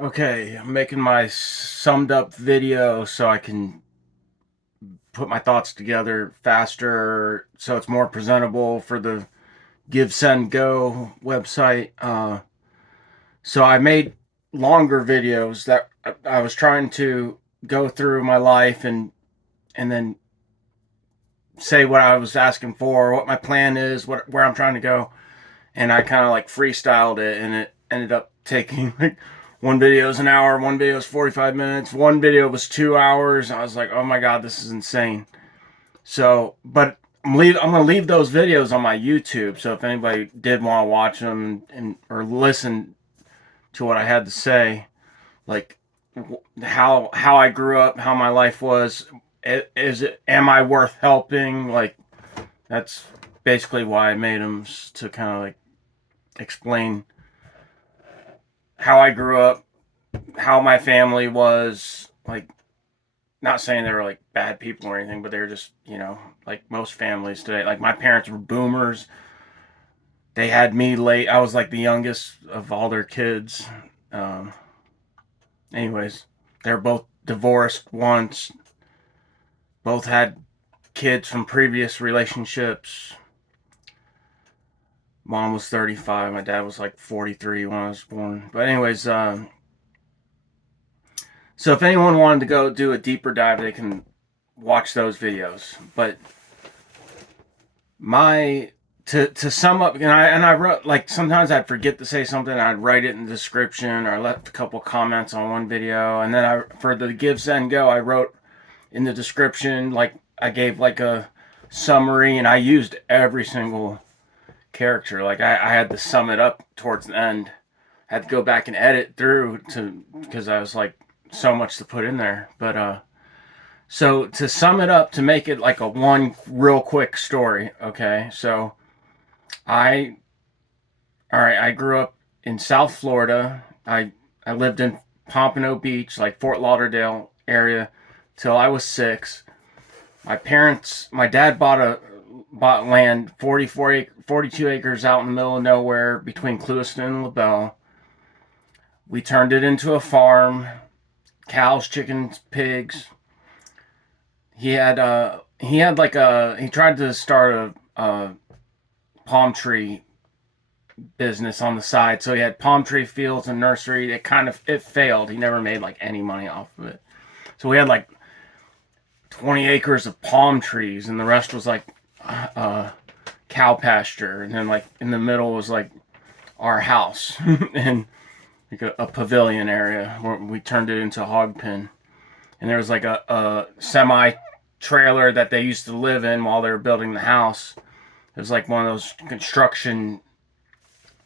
Okay, I'm making my summed up video so I can put my thoughts together faster so it's more presentable for the Give Send Go website. So I made longer videos that I was trying to go through my life and then say what I was asking for, what my plan is, where I'm trying to go, and I kind of like freestyled it, and it ended up taking like one video is an hour, one video is 45 minutes, one video was 2 hours. I was like, oh my god, this is insane. So, but I'm gonna leave those videos on my YouTube. So if anybody did want to watch them and or listen to what I had to say, like how I grew up, how my life was, am I worth helping? Like that's basically why I made them, to kind of like explain how I grew up, how my family was. Like, not saying they were like bad people or anything, but they were just, like most families today. Like, my parents were boomers. They had me late. I was like the youngest of all their kids. Um, anyways, they're both divorced once, both had kids from previous relationships. Mom was 35. My dad was like 43 when I was born. But anyways, so if anyone wanted to go do a deeper dive, they can watch those videos. But to sum up, and I wrote, like, sometimes I'd forget to say something, I'd write it in the description, or I left a couple comments on one video, and then for the Give Send Go, I wrote in the description, like, I gave like a summary, and I used every single character. Like, I had to sum it up towards the end. I had to go back and edit through because I was like so much to put in there. But so to sum it up, to make it like a one real quick story, okay? So I I grew up in South Florida. I lived in Pompano Beach, like Fort Lauderdale area, till I was 6. My dad bought land, 42 acres out in the middle of nowhere between Clewiston and LaBelle. We turned it into a farm, cows, chickens, pigs. He tried to start a palm tree business on the side. So he had palm tree fields and nursery. It failed. He never made like any money off of it. So we had like 20 acres of palm trees, and the rest was like cow pasture. And then like in the middle was like our house and like a pavilion area where we turned it into a hog pen. And there was like a semi trailer that they used to live in while they were building the house. It was like one of those construction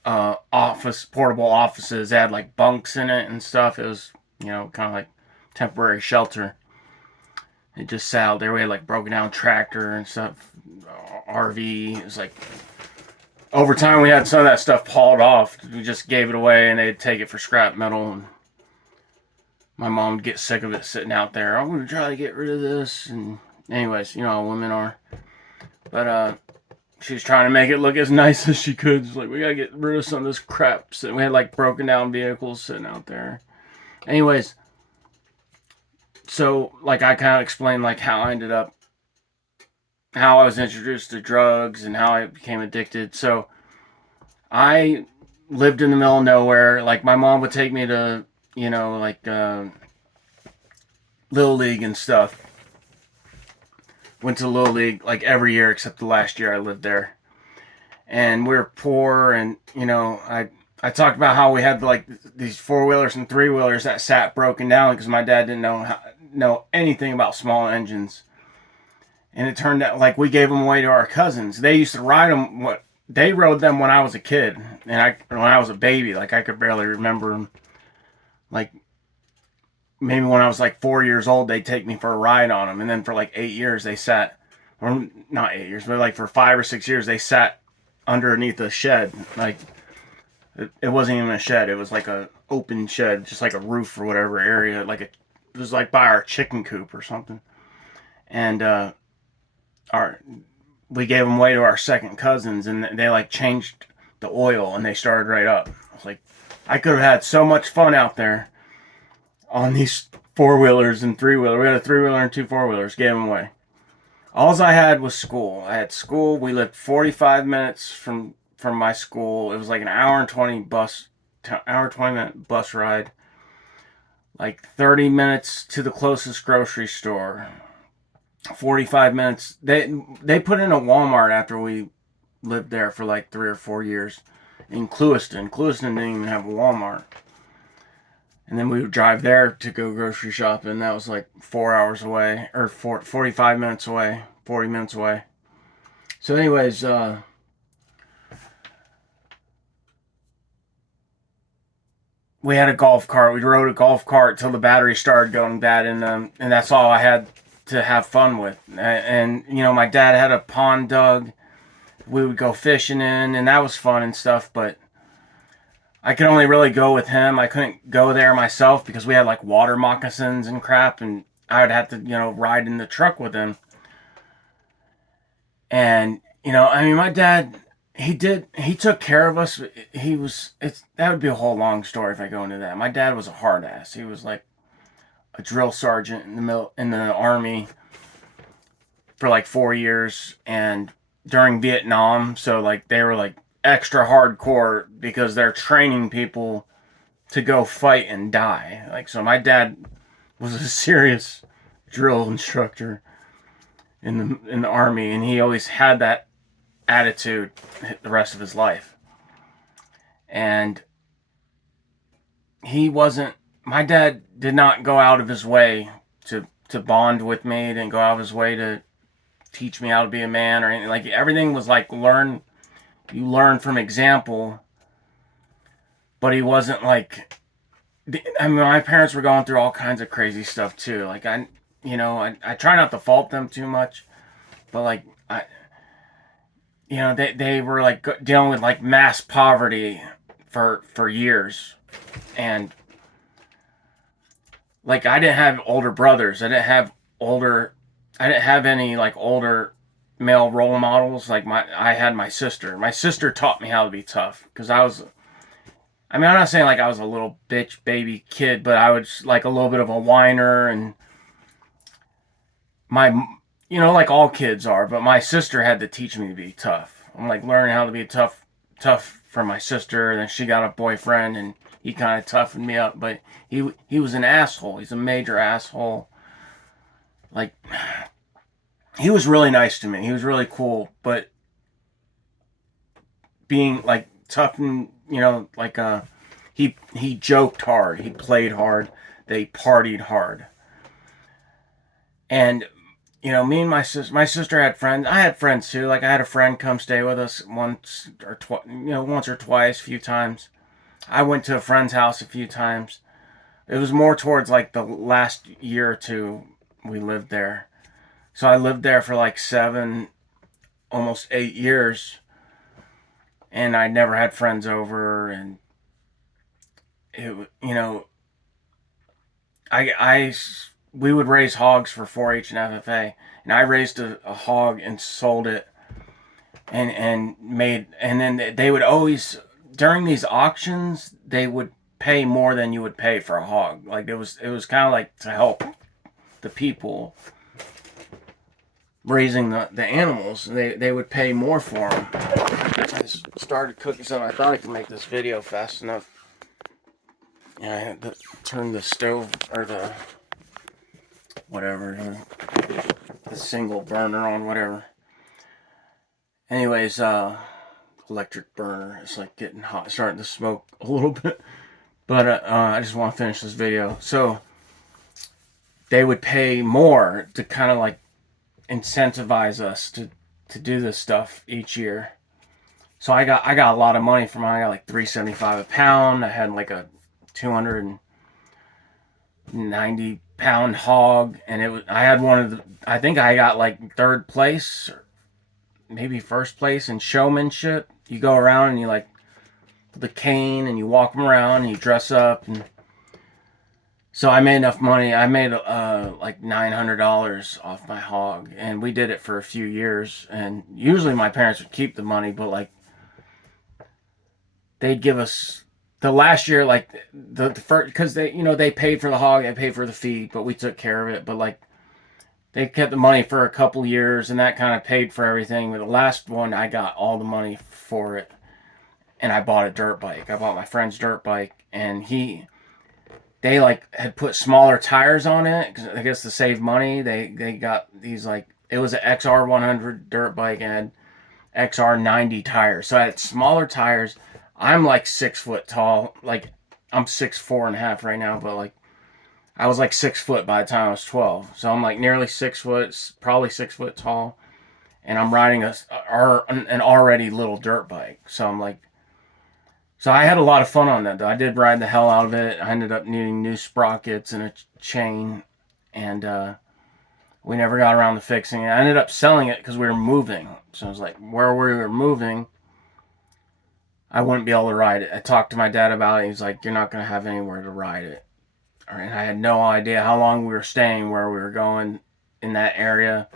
portable offices. They had like bunks in it and stuff. It was, kind of like temporary shelter. It just sat out there. We had like broken down tractor and stuff, RV. It was like, over time we had some of that stuff hauled off. We just gave it away and they'd take it for scrap metal. And my mom would get sick of it sitting out there. I'm going to try to get rid of this. And anyways, you know how women are. But she was trying to make it look as nice as she could. She's like, we got to get rid of some of this crap. So we had like broken down vehicles sitting out there. Anyways, so like I kind of explained like how I was introduced to drugs and how I became addicted. So I lived in the middle of nowhere. Like, my mom would take me to, like Little League and stuff. Went to Little League like every year except the last year I lived there. And we were poor, and I talked about how we had like these 4-wheelers and 3-wheelers that sat broken down because my dad didn't know anything about small engines. And it turned out like we gave them away to our cousins. They used to ride them. They rode them when I was a kid, and when I was a baby, like I could barely remember them. Like, maybe when I was like 4 years old, they'd take me for a ride on them, and then for like 8 years they sat, or not 8 years, but like for 5 or 6 years they sat underneath a shed. Like, it wasn't even a shed; it was like a open shed, just like a roof or whatever area. Like, it was like by our chicken coop or something. And we gave them away to our second cousins, and they like changed the oil and they started right up. I was like, I could have had so much fun out there. on these 4-wheelers and 3-wheeler. We had a 3-wheeler and 2 4-wheelers. Gave them away. All I had was school. I had school. We lived 45 minutes from my school. It was like an hour and 20-minute bus ride. Like 30 minutes to the closest grocery store. 45 minutes. They put in a Walmart after we lived there for like 3 or 4 years in Clewiston. Clewiston didn't even have a Walmart. And then we would drive there to go grocery shopping. That was like 4 hours away, or 45 minutes away, 40 minutes away. So anyways, we had a golf cart. We rode a golf cart till the battery started going bad, and that's all I had to have fun with. And you know, my dad had a pond dug. We would go fishing in, and that was fun and stuff, but I could only really go with him. I couldn't go there myself because we had like water moccasins and crap, and I would have to, you know, ride in the truck with him. And, you know, I mean, my dad, he took care of us. That would be a whole long story if I go into that. My dad was a hard ass. He was like a drill sergeant in the army for like 4 years, and during Vietnam, so like they were like extra hardcore because they're training people to go fight and die. Like, so my dad was a serious drill instructor in the army, and he always had that attitude the rest of his life. And my dad did not go out of his way to bond with me. He didn't go out of his way to teach me how to be a man or anything. Like, everything was like you learn from example, but he wasn't like, I mean, my parents were going through all kinds of crazy stuff too. Like, I try not to fault them too much, but like, they were like dealing with like mass poverty for years. And like, I didn't have older brothers. I didn't have any like older male role models. Like, I had my sister. My sister taught me how to be tough, because I'm not saying like I was a little bitch baby kid, but I was like a little bit of a whiner, and like all kids are, but my sister had to teach me to be tough. I'm like learning how to be tough for my sister, and then she got a boyfriend, and he kind of toughened me up, but he was an asshole. He's a major asshole. Like, he was really nice to me. He was really cool, but being like tough and, like, he joked hard. He played hard. They partied hard. And, me and my sister had friends. I had friends too. Like, I had a friend come stay with us once or twice, a few times. I went to a friend's house a few times. It was more towards like the last year or two we lived there. So I lived there for like 7, almost 8 years, and I never had friends over. And we would raise hogs for 4-H and FFA, and I raised a hog and sold it, and then they would always, during these auctions, they would pay more than you would pay for a hog. Like, it was kind of like to help the people raising the animals. They would pay more for them. I just started cooking something. I thought I could make this video fast enough. Yeah, I had to turn the stove, or the whatever, the single burner on, whatever. Anyways, electric burner. It's like getting hot, starting to smoke a little bit. But I just want to finish this video. So they would pay more to kind of like incentivize us to do this stuff each year. So I got a lot of money from it. I got like $3.75 a pound. I had like a 290-pound hog, and I had one of the, I think I got like 3rd place, or maybe 1st place in showmanship. You go around and you like the cane, and you walk them around, and you dress up, and so I made enough money. I made like $900 off my hog, and we did it for a few years. And usually my parents would keep the money, but like they'd give us the last year, like the first, because they, they paid for the hog, they paid for the feed, but we took care of it. But like they kept the money for a couple years, and that kind of paid for everything. But the last one, I got all the money for it, and I bought a dirt bike. I bought my friend's dirt bike, and they like had put smaller tires on it, cause I guess to save money. They got these, like, it was an XR100 dirt bike and had XR90 tires, so I had smaller tires. I'm like 6 foot tall, like I'm 6'4.5" right now, but like I was like 6 foot by the time I was 12, so I'm like nearly 6 foot, probably 6 foot tall, and I'm riding an already little dirt bike. So I'm like, so I had a lot of fun on that, though. I did ride the hell out of it. I ended up needing new sprockets and a chain, and we never got around to fixing it. I ended up selling it because we were moving. So I was like, where we were moving, I wouldn't be able to ride it. I talked to my dad about it. He's like, you're not going to have anywhere to ride it. And I had no idea how long we were staying where we were going in that area.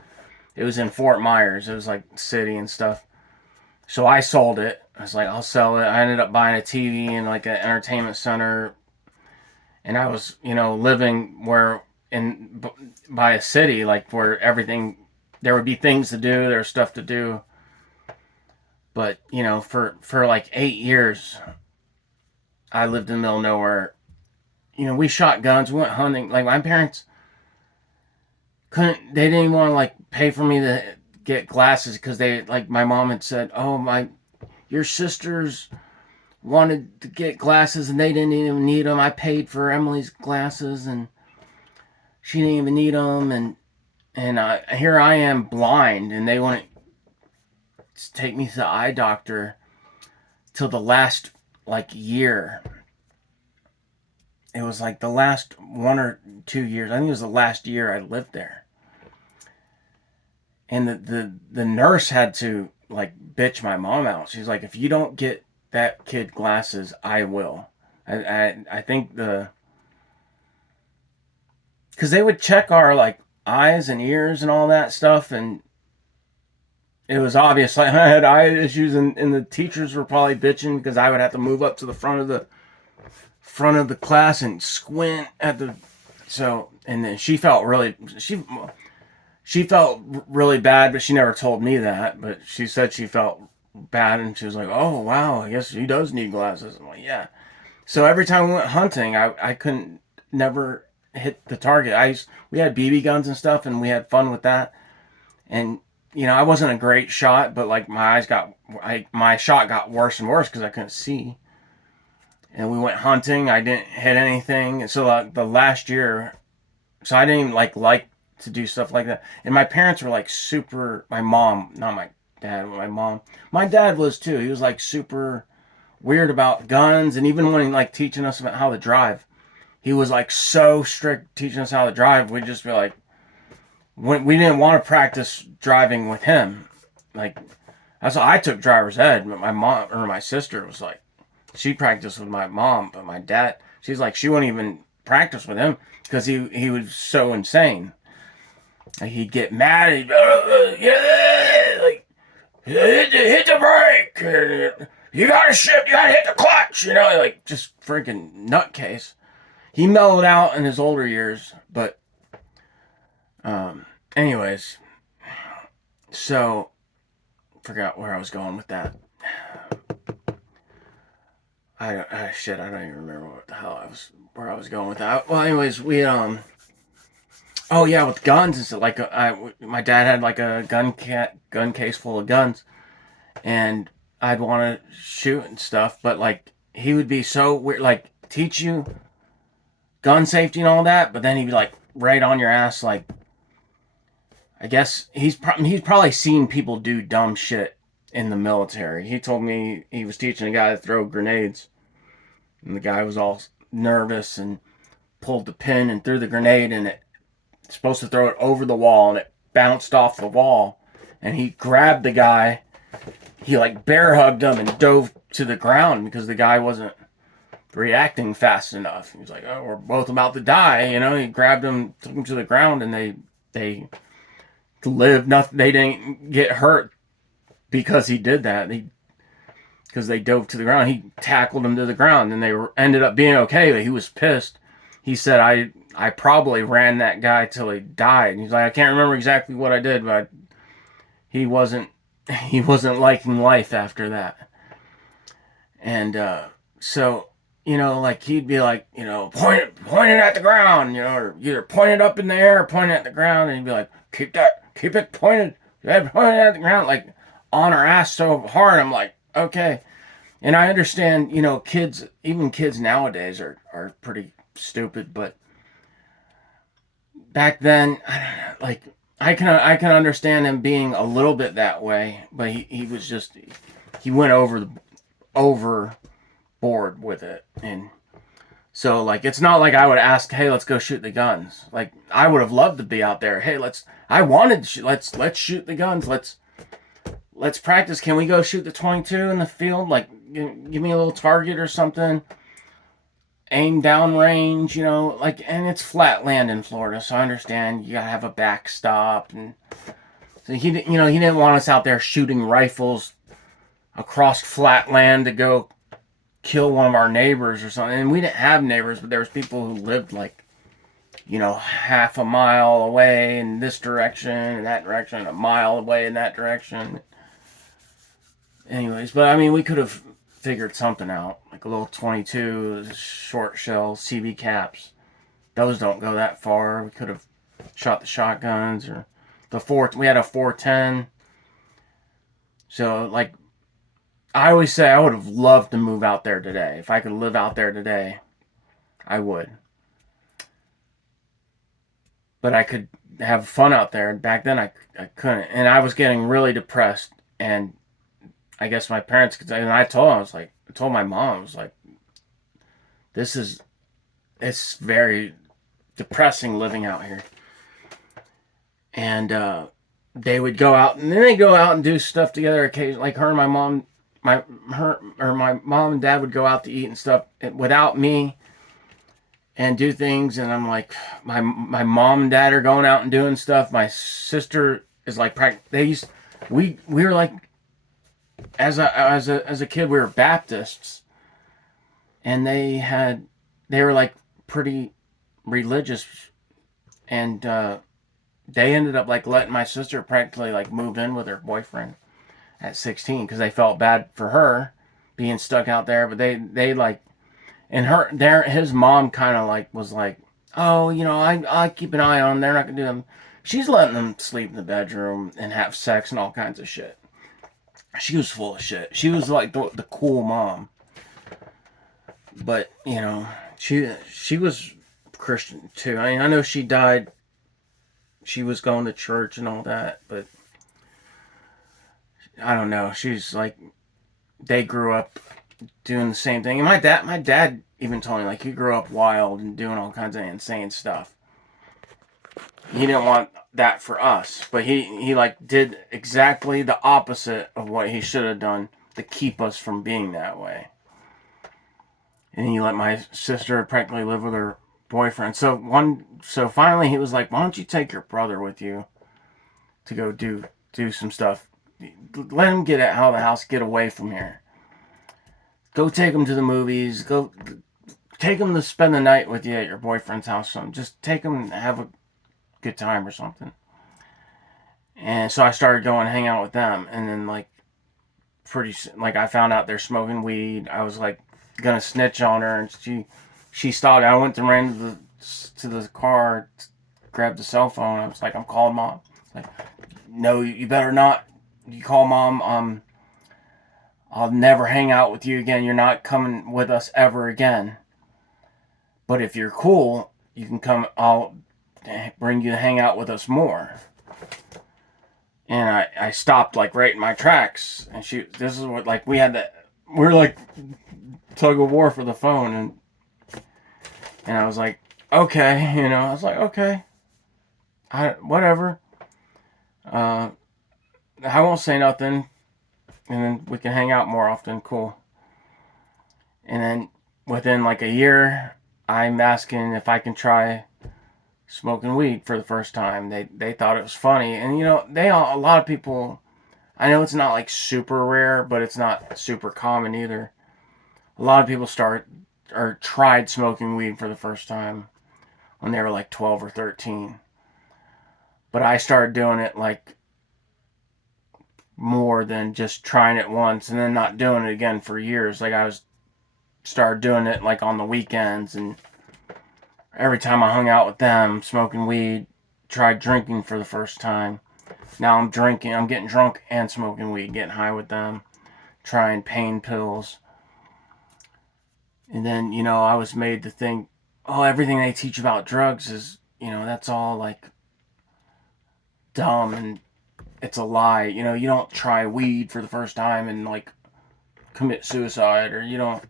It was in Fort Myers. It was like the city and stuff. So I sold it. I was like, I'll sell it. I ended up buying a TV and like an entertainment center. And I was, living by a city, like where everything, there would be things to do. There was stuff to do. But, for like 8 years, I lived in the middle of nowhere. We shot guns. We went hunting. Like, my parents they didn't even want to like pay for me to get glasses, because my mom had said, oh, your sisters wanted to get glasses and they didn't even need them. I paid for Emily's glasses and she didn't even need them. And here I am blind, and they want to take me to the eye doctor till the last like year. It was like the last 1 or 2 years. I think it was the last year I lived there. And the nurse had to like bitch my mom out. She's like, if you don't get that kid glasses, I will. I think because they would check our like eyes and ears and all that stuff, and it was obvious like I had eye issues, and the teachers were probably bitching because I would have to move up to the front of the class and squint at the. So, and then she felt really bad, but she never told me that. But she said she felt bad, and she was like, oh wow, I guess he does need glasses. I'm like, yeah. So every time we went hunting, I couldn't never hit the target. We had BB guns and stuff, and we had fun with that. And I wasn't a great shot, but like my shot got worse and worse because I couldn't see. And we went hunting. I didn't hit anything. And so the last year, so I didn't even like to do stuff like that. And my parents were like super. My mom, not my dad, but my mom. My dad was too. He was like super weird about guns, and even when like teaching us about how to drive, he was like so strict teaching us how to drive. We'd just be like, when we didn't want to practice driving with him. Like that's why I took driver's ed, but my mom or my sister was like, she practiced with my mom, but my dad, she's like, she wouldn't even practice with him because he was so insane. Like, he'd get mad, he'd yeah, like hit the brake, you gotta shift, you gotta hit the clutch, like just freaking nutcase. He mellowed out in his older years, but anyways, so forgot where I was going with that. I don't even remember what the hell where I was going with that. Well, anyways, we oh yeah, with guns and stuff. Like my dad had like a gun case full of guns, and I'd want to shoot and stuff, but like he would be so weird, like teach you gun safety and all that, but then he'd be like right on your ass. Like I guess he's probably seen people do dumb shit in the military. He told me he was teaching a guy to throw grenades, and the guy was all nervous and pulled the pin and threw the grenade, and it's supposed to throw it over the wall, and it bounced off the wall, and he grabbed the guy. He like bear hugged him and dove to the ground because the guy wasn't reacting fast enough. He was like, oh, we're both about to die. He grabbed him, took him to the ground, and they lived. Nothing. They didn't get hurt because he did that. Because because they dove to the ground. He tackled him to the ground, and ended up being okay, but he was pissed. He said, I probably ran that guy till he died. And he's like, I can't remember exactly what I did, but he wasn't liking life after that. And so, like he'd be like, point it at the ground, or either point it up in the air or point it at the ground, and he'd be like, keep it pointed at the ground, like on our ass so hard. I'm like, okay. And I understand, even kids nowadays are pretty stupid, but back then, I don't know, like I can understand him being a little bit that way, but he was just, he went overboard with it. And so, like, it's not like I would ask, hey, let's go shoot the guns. Like, I would have loved to be out there. Hey, let's shoot the guns. Let's practice. Can we go shoot the 22 in the field? Like, give me a little target or something. Aim down range, like, and it's flat land in Florida, so I understand you gotta have a backstop. And so he didn't want us out there shooting rifles across flat land to go kill one of our neighbors or something. And we didn't have neighbors, but there was people who lived like, half a mile away in this direction and that direction, a mile away in that direction. Anyways, but I mean, we could have figured something out, like a little 22 short shell CB caps. Those don't go that far. We could have shot the shotguns, or we had a 410. So, like, I always say I would have loved to move out there today. If I could live out there today, I would. But I could have fun out there. Back then, I couldn't. And I was getting really depressed. And I guess my parents could. And I told my mom, I was like, it's very depressing living out here. And they would go out, and then they go out and do stuff together occasionally. Like her and my mom, my mom and dad would go out to eat and stuff without me and do things. And I'm like, my mom and dad are going out and doing stuff. My sister is like, we were like, as a kid, we were Baptists, and they were like pretty religious, and they ended up like letting my sister practically like move in with her boyfriend at 16 because they felt bad for her being stuck out there. But they like, and his mom kind of like was like, oh, I keep an eye on them. They're not gonna do them. She's letting them sleep in the bedroom and have sex and all kinds of shit. She was full of shit. She was like the cool mom. But, she was Christian too. I mean, I know she died. She was going to church and all that, but I don't know. She's like, they grew up doing the same thing. And my dad even told me, like, he grew up wild and doing all kinds of insane stuff. He didn't want that for us, but he like did exactly the opposite of what he should have done to keep us from being that way. And he let my sister practically live with her boyfriend. So finally he was like, why don't you take your brother with you to go do some stuff? Let him get out of the house, get away from here. Go take him to the movies. Go take him to spend the night with you at your boyfriend's house. So just take him and have a good time or something. And so I started going hang out with them, and then like I found out they're smoking weed. I was like gonna snitch on her, and she stopped. I went and ran to the car, grabbed the cell phone. I was like, I'm calling mom. Like, no, you better not. You call mom. I'll never hang out with you again. You're not coming with us ever again. But if you're cool, you can come. I'll bring you to hang out with us more. And I stopped like right in my tracks. And this is what, like, we were like tug of war for the phone. And I was like, okay, I was like, okay, whatever. I won't say nothing. And then we can hang out more often. Cool. And then within like a year, I'm asking if I can try smoking weed for the first time. They thought it was funny. And a lot of people I know it's not like super rare, but it's not super common either. A lot of people start or tried smoking weed for the first time when they were like 12 or 13. But I started doing it like more than just trying it once and then not doing it again for years. Like I was started doing it like on the weekends, and every time I hung out with them, smoking weed, tried drinking for the first time. Now I'm drinking, I'm getting drunk and smoking weed, getting high with them, trying pain pills. And then, I was made to think, oh, everything they teach about drugs is, that's all like dumb and it's a lie. You don't try weed for the first time and like commit suicide, or you don't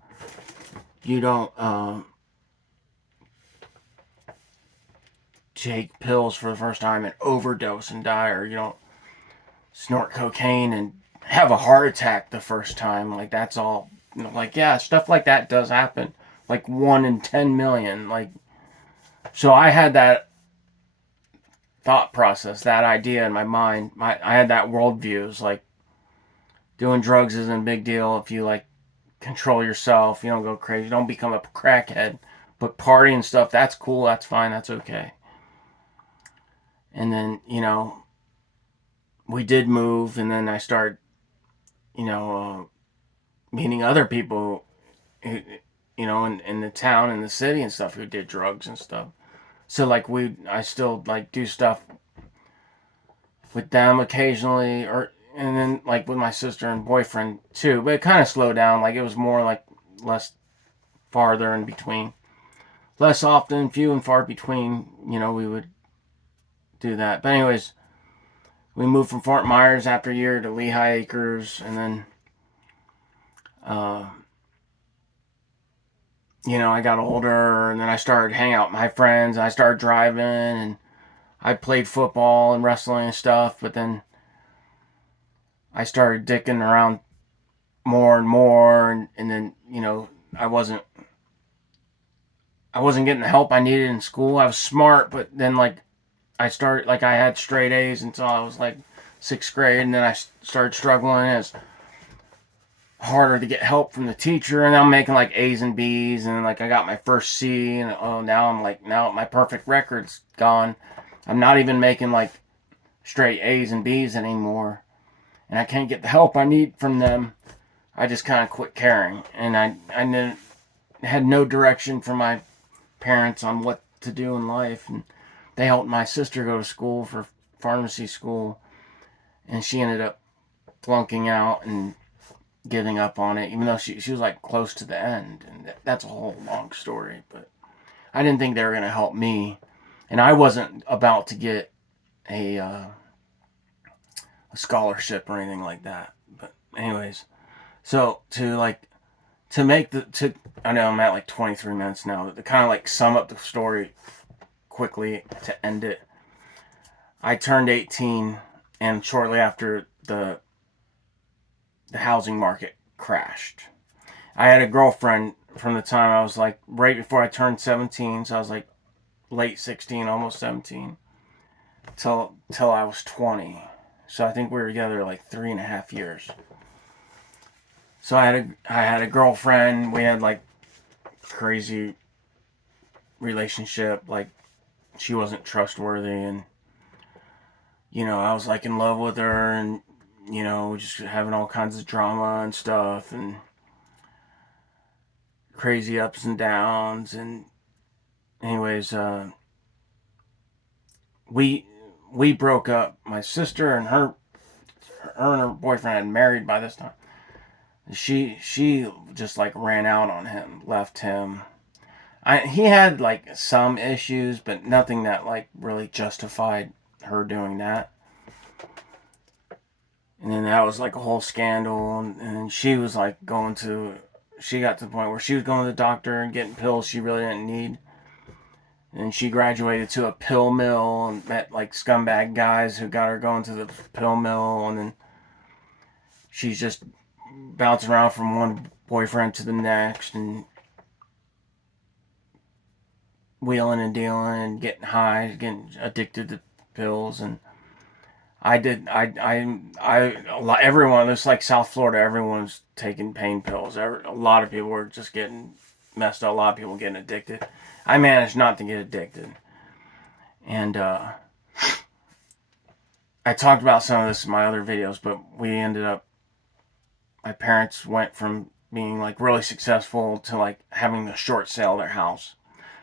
take pills for the first time and overdose and die, or you don't snort cocaine and have a heart attack the first time. Like that's all, like, yeah, stuff like that does happen. Like 1 in 10 million. Like, so I had that thought process, that idea in my mind. I had that worldview. It's like doing drugs isn't a big deal if you like control yourself. You don't go crazy. Don't become a crackhead. But party and stuff, that's cool. That's fine. That's okay. And then, we did move, and then I started, meeting other people, who, in the town and the city and stuff, who did drugs and stuff. So like I still like do stuff with them occasionally, and then like with my sister and boyfriend too. But it kind of slowed down. Like it was more like less farther in between, less often, few and far between. We would do that. But anyways, we moved from Fort Myers after a year to Lehigh Acres, and then, I got older, and then I started hanging out with my friends, and I started driving, and I played football and wrestling and stuff. But then I started dicking around more and more, and then I wasn't getting the help I needed in school. I was smart, but then like I had straight A's until I was like 6th grade, and then I started struggling. It's harder to get help from the teacher, and I'm making like A's and B's, and like I got my first C, and now my perfect record's gone. I'm not even making like straight A's and B's anymore, and I can't get the help I need from them. I just kind of quit caring, and I had no direction from my parents on what to do in life, and they helped my sister go to school for pharmacy school, and she ended up flunking out and giving up on it, even though she was like close to the end, and that's a whole long story. But I didn't think they were going to help me, and I wasn't about to get a scholarship or anything like that. But anyways, so I know I'm at like 23 minutes now, but to kind of like sum up the story quickly to end it, I turned 18, and shortly after the housing market crashed. I had a girlfriend from the time I was like right before I turned 17, so I was like late 16, almost 17, till I was 20. So I think we were together like 3.5 years. So I had a girlfriend. We had like crazy relationship. Like she wasn't trustworthy, and I was like in love with her, and just having all kinds of drama and stuff, and crazy ups and downs. And anyways, we broke up. My sister and her boyfriend had married by this time. She just like ran out on him, left him. He had like some issues, but nothing that like really justified her doing that. And then that was like a whole scandal, and she was like she got to the point where she was going to the doctor and getting pills she really didn't need. And she graduated to a pill mill and met like scumbag guys who got her going to the pill mill, and then she's just bouncing around from one boyfriend to the next, and wheeling and dealing and getting high, getting addicted to pills. And Everyone, it's like South Florida, everyone's taking pain pills. A lot of people were just getting messed up. A lot of people getting addicted. I managed not to get addicted. And I talked about some of this in my other videos, but my parents went from being like really successful to like having a short sale of their house.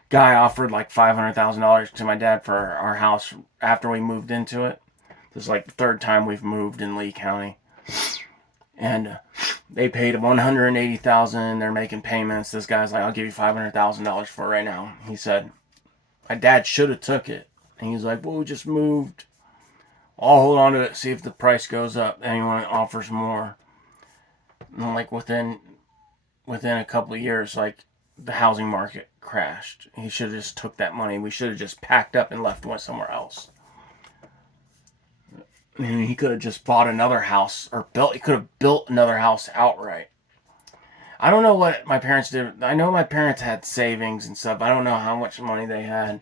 Guy offered like $500,000 to my dad for our house after we moved into it. This is like the third time we've moved in Lee County. And they paid $180,000. They're making payments. This guy's like, I'll give you $500,000 for it right now. He said, my dad should have took it. And he's like, well, we just moved. I'll hold on to it, see if the price goes up. Anyone offers more. And like within a couple of years, like the housing market crashed. He should have just took that money. We should have just packed up and left, went somewhere else. And he could have just bought another house or he could have built another house outright. I don't know what my parents did. I know my parents had savings and stuff. I don't know how much money they had.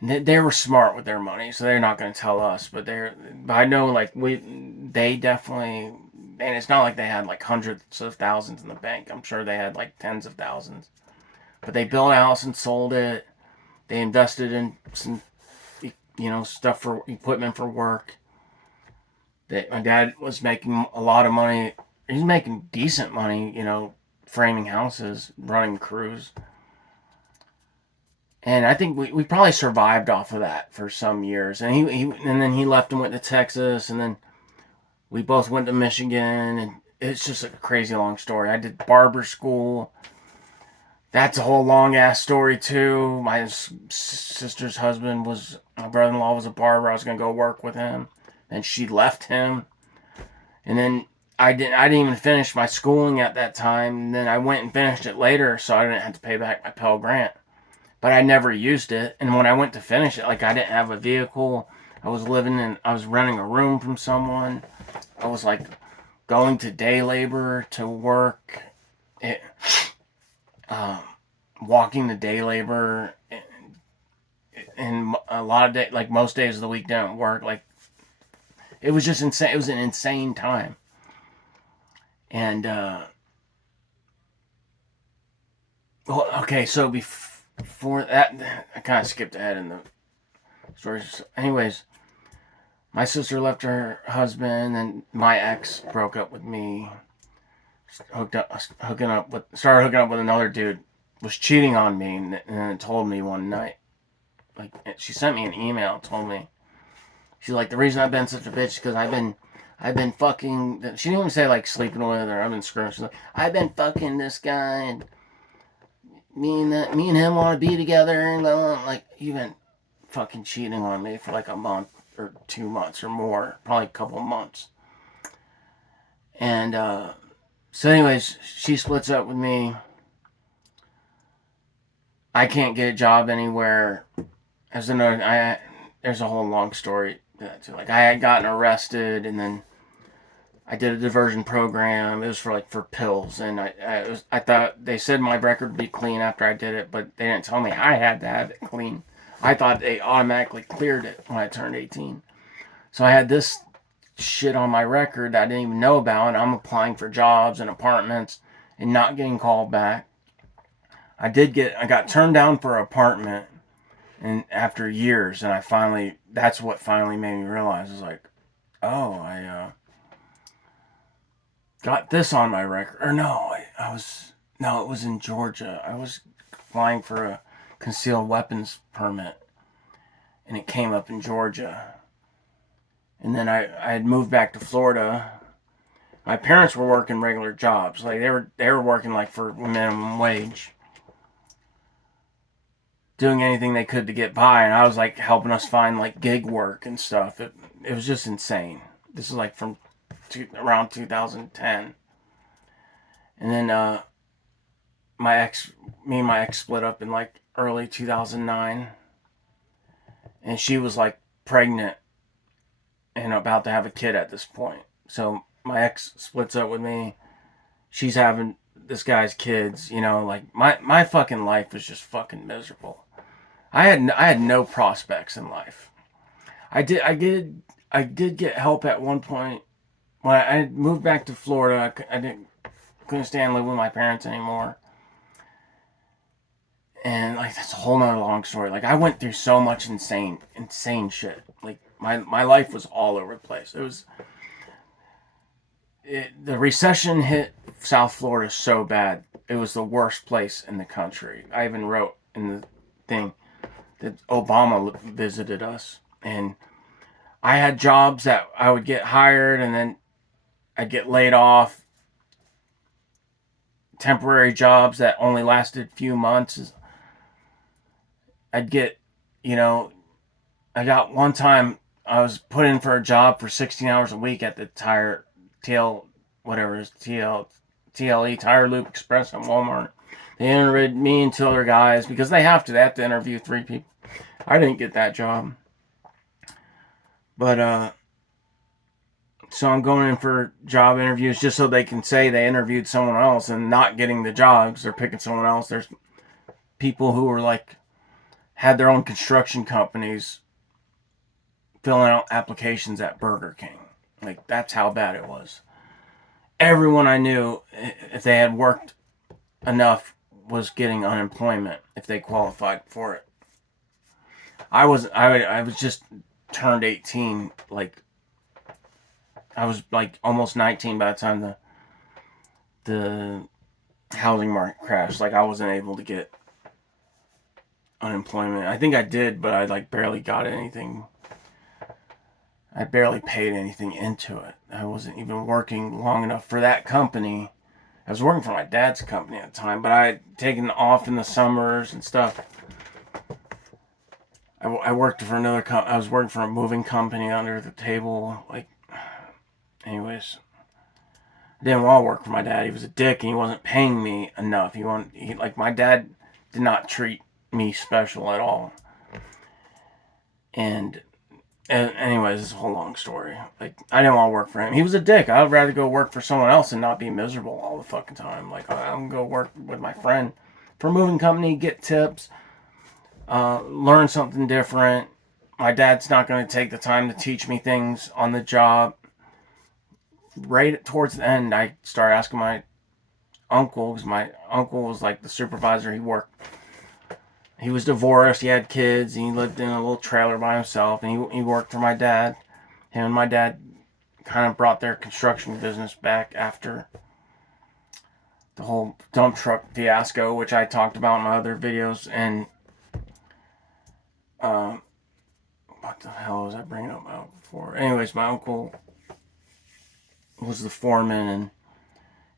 And they were smart with their money, so they're not going to tell us. But I know like they definitely, and it's not like they had like hundreds of thousands in the bank. I'm sure they had like tens of thousands. But they built a house and sold it. They invested in some, stuff for equipment for work. My dad was making a lot of money. He's making decent money, framing houses, running crews. And I think we probably survived off of that for some years. And and then he left and went to Texas, and then we both went to Michigan, and it's just a crazy long story. I did barber school. That's a whole long ass story too. My sister's husband my brother-in-law was a barber. I was gonna go work with him, and she left him. And then I didn't even finish my schooling at that time. And then I went and finished it later, so I didn't have to pay back my Pell Grant. But I never used it. And when I went to finish it, like I didn't have a vehicle. I was renting a room from someone. I was like going to day labor to work. Walking the day labor and a lot of days, like most days of the week, didn't work. Like it was just insane. It was an insane time. And okay, so before that, I kind of skipped ahead in the stories. Anyways, my sister left her husband, and my ex broke up with me. Started hooking up with another dude. Was cheating on me, and then told me one night. Like, she sent me an email, told me. She's like, the reason I've been such a bitch is because I've been fucking. She didn't even say like sleeping with her. I've been screwing. She's like, I've been fucking this guy, and me and him want to be together, and like you've been fucking cheating on me for like a month or 2 months or more, probably a couple of months. And so, anyways, she splits up with me. I can't get a job anywhere. There's a whole long story to that too. Like I had gotten arrested, and then I did a diversion program. It was for pills, and I thought they said my record would be clean after I did it, but they didn't tell me I had to have it clean. I thought they automatically cleared it when I turned 18. So I had this shit on my record that I didn't even know about, and I'm applying for jobs and apartments and not getting called back. I got turned down for an apartment, and after years, and that's what finally made me realize, is like, oh, I got this on my record. Or no, it was in Georgia. I was applying for a concealed weapons permit, and it came up in Georgia. And then I had moved back to Florida. My parents were working regular jobs. Like they were working like for minimum wage, doing anything they could to get by, and I was like helping us find like gig work and stuff. It was just insane. This is like from around 2010. And then me and my ex split up in like early 2009, and she was like pregnant and about to have a kid at this point. So my ex splits up with me. She's having this guy's kids, like my fucking life was just fucking miserable. I had no prospects in life. I did I did get help at one point when I moved back to Florida. Couldn't stand living with my parents anymore. And like that's a whole nother long story. Like I went through so much insane shit. Like my life was all over the place. The recession hit South Florida so bad. It was the worst place in the country. I even wrote in the thing that Obama visited us, and I had jobs that I would get hired and then I'd get laid off. Temporary jobs that only lasted a few months. I'd get, you know, I got one time I was put in for a job for 16 hours a week at the TLE Tire Loop Express in Walmart. They interviewed me and two other guys because they have to interview 3 people. I didn't get that job. But, so I'm going in for job interviews just so they can say they interviewed someone else and not getting the job because they're picking someone else. There's people who were like, had their own construction companies filling out applications at Burger King. Like, that's how bad it was. Everyone I knew, if they had worked enough, was getting unemployment if they qualified for it. I was just turned 18. Like, I was like almost 19 by the time the housing market crashed. Like, I wasn't able to get unemployment. I think I did, but I like barely got anything. I barely paid anything into it. I wasn't even working long enough for that company. I was working for my dad's company at the time, but I had taken off in the summers and stuff. I worked for another I was working for a moving company under the table. Like, anyways, I didn't want to work for my dad. He was a dick and he wasn't paying me enough. Like, my dad did not treat me special at all. And anyways, it's a whole long story. Like, I didn't want to work for him. He was a dick. I would rather go work for someone else and not be miserable all the fucking time. Like, I'm going to go work with my friend for a moving company, get tips, learn something different. My dad's not going to take the time to teach me things on the job. Right towards the end, I started asking my uncle, because my uncle was like the supervisor. He was divorced, he had kids, he lived in a little trailer by himself, and he worked for my dad. Him and my dad kind of brought their construction business back after the whole dump truck fiasco, which I talked about in my other videos. And what the hell was I bringing up about before? Anyways, my uncle was the foreman, and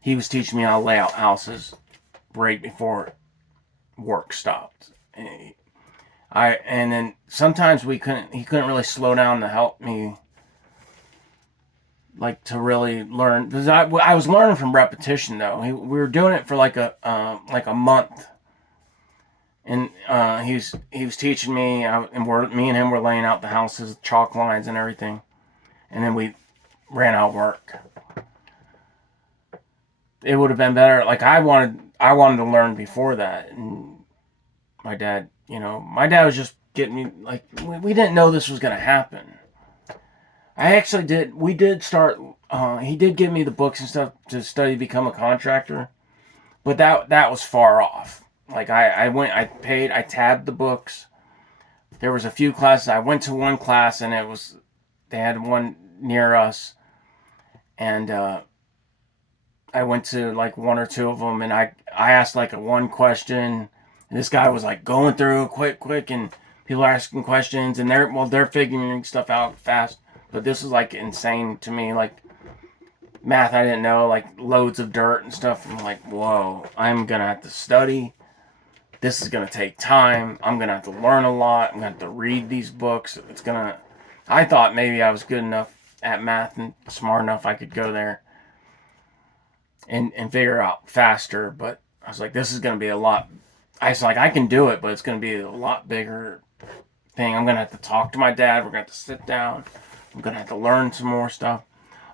he was teaching me how to lay out houses right before work stopped. And then sometimes he couldn't really slow down to help me, like, to really learn, because I was learning from repetition though. We were doing it for like a month, and he was teaching me, and me and him were laying out the houses, chalk lines and everything, and then we ran out of work. It would have been better. Like, I wanted to learn before that, and my dad was just getting me, like, we didn't know this was going to happen. We did start, he did give me the books and stuff to study to become a contractor, but that was far off. Like, I tabbed the books. There was a few classes. I went to one class, and they had one near us, and, I went to like one or two of them, and I asked like one question, and this guy was like going through quick, and people are asking questions, and they're figuring stuff out fast. But this was like insane to me, like math I didn't know, like loads of dirt and stuff. I'm like, whoa, I'm gonna have to study. This is gonna take time. I'm gonna have to learn a lot. I'm gonna have to read these books. I thought maybe I was good enough at math and smart enough I could go there and figure out faster, but I was like, this is going to be a lot. I was like, I can do it, but it's going to be a lot bigger thing. I'm going to have to talk to my dad. We're going to have to sit down. I'm going to have to learn some more stuff.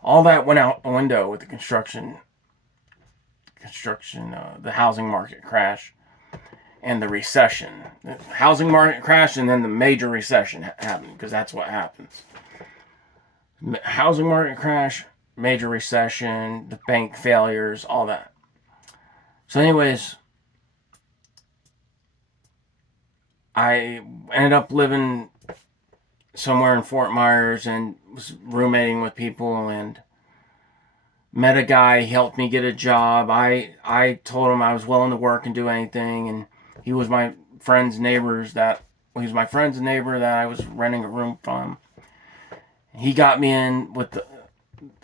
All that went out the window with the construction, the housing market crash and the recession. The housing market crash, and then the major recession happened, because that's what happens. housing market crash, major recession, the bank failures, all that. So anyways, I ended up living somewhere in Fort Myers and was roommating with people and met a guy. He helped me get a job. I told him I was willing to work and do anything, and he was my friend's neighbors that he was my friend's neighbor that I was renting a room from. He got me in with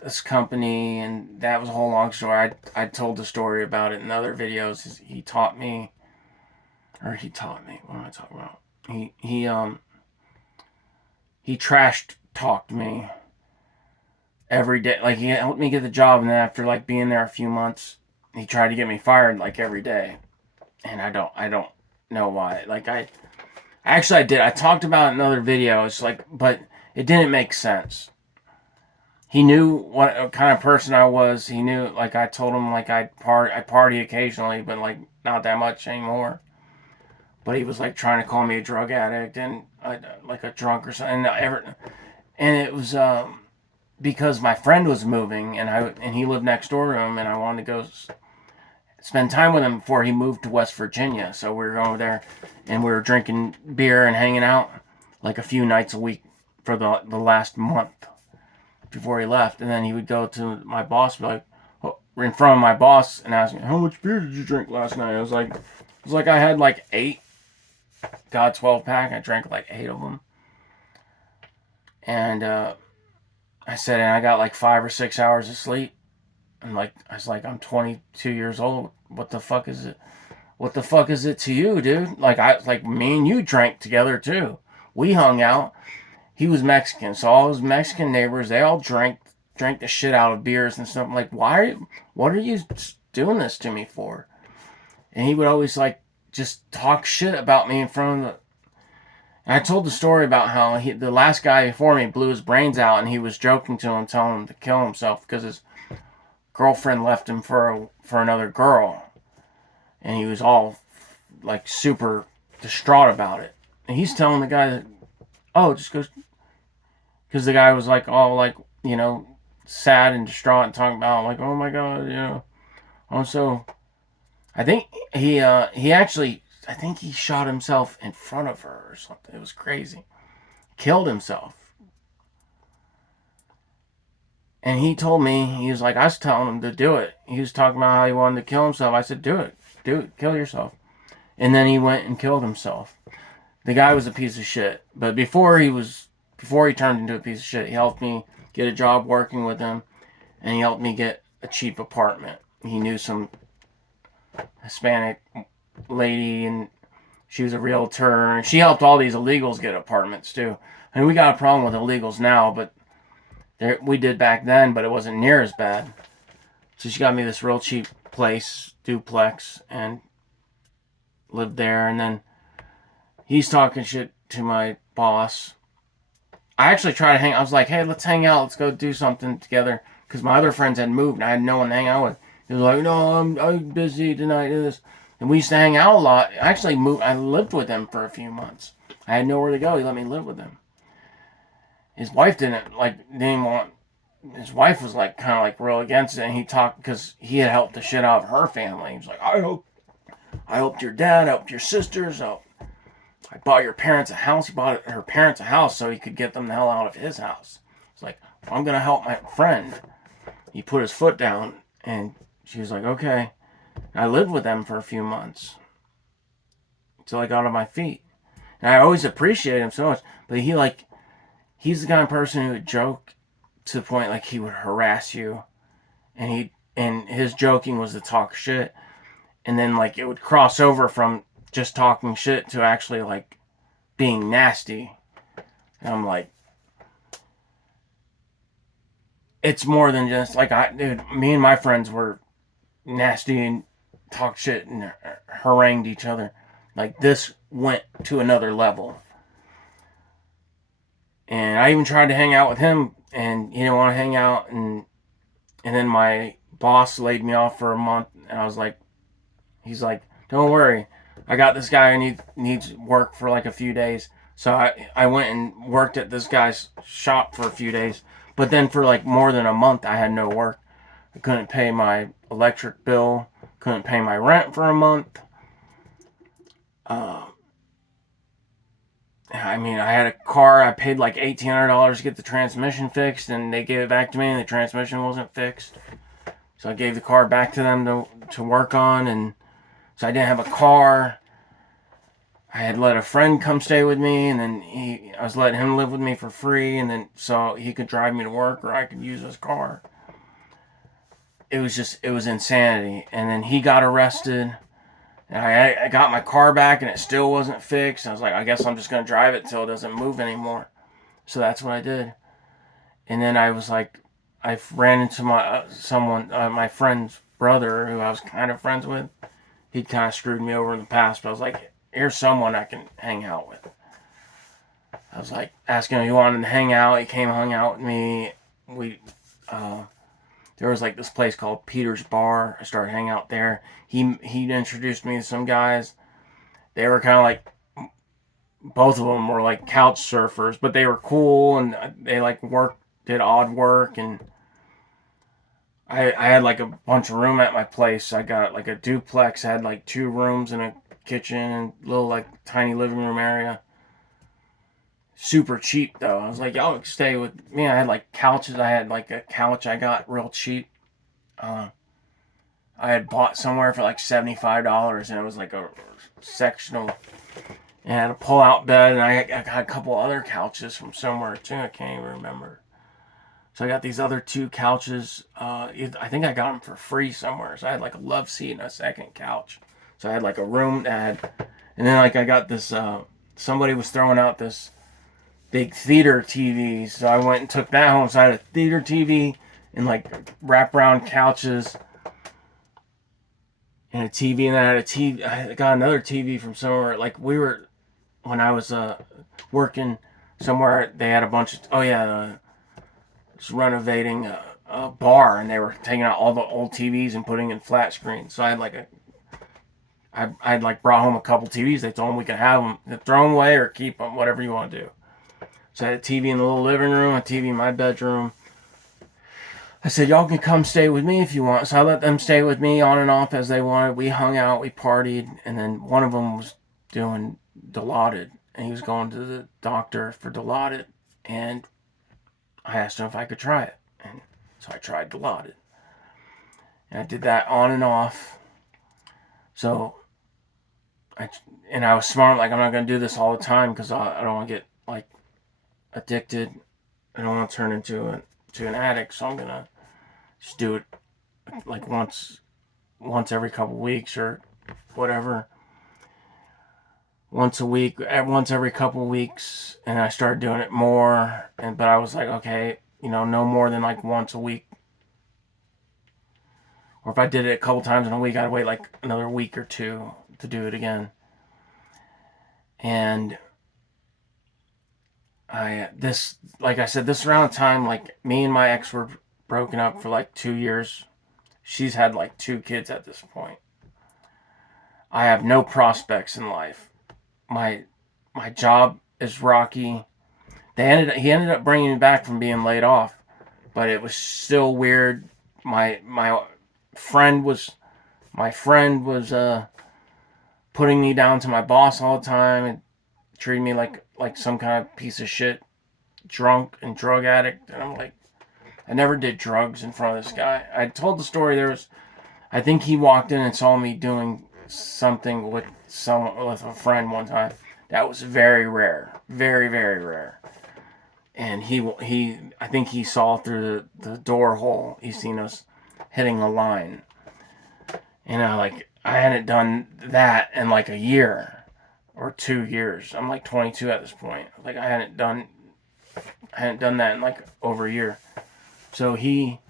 this company, and that was a whole long story. I told the story about it in other videos. He taught me, or he taught me. What am I talking about? He trash talked me every day. Like, he helped me get the job, and then after like being there a few months, he tried to get me fired like every day. And I don't know why. Like, I did. I talked about it in other videos, like, but it didn't make sense. He knew what kind of person I was. He knew, like, I told him, like, I party occasionally, but like not that much anymore. But he was like trying to call me a drug addict and like a drunk or something. And it was because my friend was moving, and he lived next door to him, and I wanted to go spend time with him before he moved to West Virginia. So we were going over there, and we were drinking beer and hanging out like a few nights a week for the last month before he left. And then he would go to my boss, be like, in front of my boss, and ask me, "How much beer did you drink last night?" I was like, I had like 8. Got 12-pack. I drank like 8 of them. And I said, and I got like 5 or 6 hours of sleep. And like, I was like, I'm 22 years old. What the fuck is it? What the fuck is it to you, dude? Like me and you drank together too. We hung out. He was Mexican, so all his Mexican neighbors, they all drank the shit out of beers and stuff. I'm like, what are you doing this to me for? And he would always like just talk shit about me in front of the. And I told the story about how the last guy before me blew his brains out, and he was joking to him, telling him to kill himself because his girlfriend left him for another girl, and he was all like super distraught about it. And he's telling the guy that, oh, just goes, because the guy was like all like, sad and distraught and talking about like, oh my god, so I think he shot himself in front of her or something. It was crazy. Killed himself. And he told me, he was like, I was telling him to do it. He was talking about how he wanted to kill himself. I said, do it, kill yourself. And then he went and killed himself. The guy was a piece of shit. But before he turned into a piece of shit, he helped me get a job working with him, and he helped me get a cheap apartment. He knew some Hispanic lady, and she was a realtor, and she helped all these illegals get apartments too. And we got a problem with illegals now, but we did back then, but it wasn't near as bad. So she got me this real cheap place, duplex, and lived there. And then he's talking shit to my boss. I actually tried to I was like, hey, let's hang out. Let's go do something together. Because my other friends had moved, and I had no one to hang out with. He was like, no, I'm busy tonight. And we used to hang out a lot. I actually I lived with him for a few months. I had nowhere to go. He let me live with him. His wife didn't want. His wife was like kind of like real against it, and he talked because he had helped the shit out of her family. He was like, I helped your dad, I helped your sisters. I bought your parents a house. He bought her parents a house so he could get them the hell out of his house. It's like, I'm gonna help my friend. He put his foot down, and she was like, okay. And I lived with them for a few months until I got on my feet. And I always appreciate him so much, but he's the kind of person who would joke to the point like he would harass you, and his joking was to talk shit, and then like it would cross over from just talking shit to actually like being nasty. And I'm like, it's more than just like me and my friends were nasty and talked shit and harangued each other. Like, this went to another level. And I even tried to hang out with him, and he didn't want to hang out. And then my boss laid me off for a month, and I was like, he's like, don't worry, I got this guy who needs work for like a few days. So I went and worked at this guy's shop for a few days. But then for like more than a month, I had no work. I couldn't pay my electric bill, couldn't pay my rent for a month. I mean, I had a car. I paid like $1,800 to get the transmission fixed, and they gave it back to me, and the transmission wasn't fixed. So I gave the car back to them to work on, and so I didn't have a car. I had let a friend come stay with me, and then I was letting him live with me for free, and then so he could drive me to work, or I could use his car. It was insanity. And then he got arrested, and I got my car back, and it still wasn't fixed. I was like, I guess I'm just gonna drive it till it doesn't move anymore. So that's what I did. And then I was like, I ran into my friend's brother, who I was kind of friends with. He'd kind of screwed me over in the past, but I was like, here's someone I can hang out with. I was like asking him if he wanted to hang out. He came and hung out with me. There was like this place called Peter's Bar. I started hanging out there. He introduced me to some guys. They were kind of like, both of them were like couch surfers, but they were cool, and they like did odd work, and I had like a bunch of room at my place. I got like a duplex. I had like 2 rooms and a kitchen and little like tiny living room area. Super cheap though. I was like, y'all stay with me. I had like couches. I had like a couch I got real cheap. I had bought somewhere for like $75, and it was like a sectional. And I had a pull-out bed, and I got a couple other couches from somewhere too. I can't even remember. So I got these other 2 couches. I think I got them for free somewhere. So I had like a love seat and a second couch. So I had like a room that had, and then like I got this. Somebody was throwing out this big theater TV, so I went and took that home. So I had a theater TV and like wraparound couches and a TV, and then I had a TV. I got another TV from somewhere. Like when I was working somewhere, they had a bunch of just renovating a bar, and they were taking out all the old TVs and putting in flat screens. So I had like I'd like brought home a couple TVs. They told them we could have them, throw them away or keep them, whatever you want to do. So I had a TV in the little living room, a TV in my bedroom. I said, y'all can come stay with me if you want. So I let them stay with me on and off as they wanted. We hung out, we partied, and then one of them was doing Dilaudid, and he was going to the doctor for Dilaudid, and I asked him if I could try it. And so I tried Dilaudid. And I did that on and off. So I was smart, like I'm not going to do this all the time because I don't want to get like addicted. I don't want to turn into an addict, so I'm going to just do it like once every couple weeks or whatever. Once a week, once every couple weeks, and I started doing it more. But I was like, okay, no more than like once a week. Or if I did it a couple times in a week, I'd wait like another week or 2 to do it again. And like I said, this around the time, like me and my ex were broken up for like 2 years. She's had like 2 kids at this point. I have no prospects in life. My job is rocky. He ended up bringing me back from being laid off, but it was still weird. My friend was putting me down to my boss all the time and treating me like some kind of piece of shit, drunk and drug addict. And I'm like, I never did drugs in front of this guy. I told the story. I think he walked in and saw me doing something with a friend one time. That was very rare, very very rare. And I think he saw through the door hole. He seen us hitting a line, and I hadn't done that in like a year or 2 years. I'm like 22 at this point. Like I hadn't done that in like over a year. So he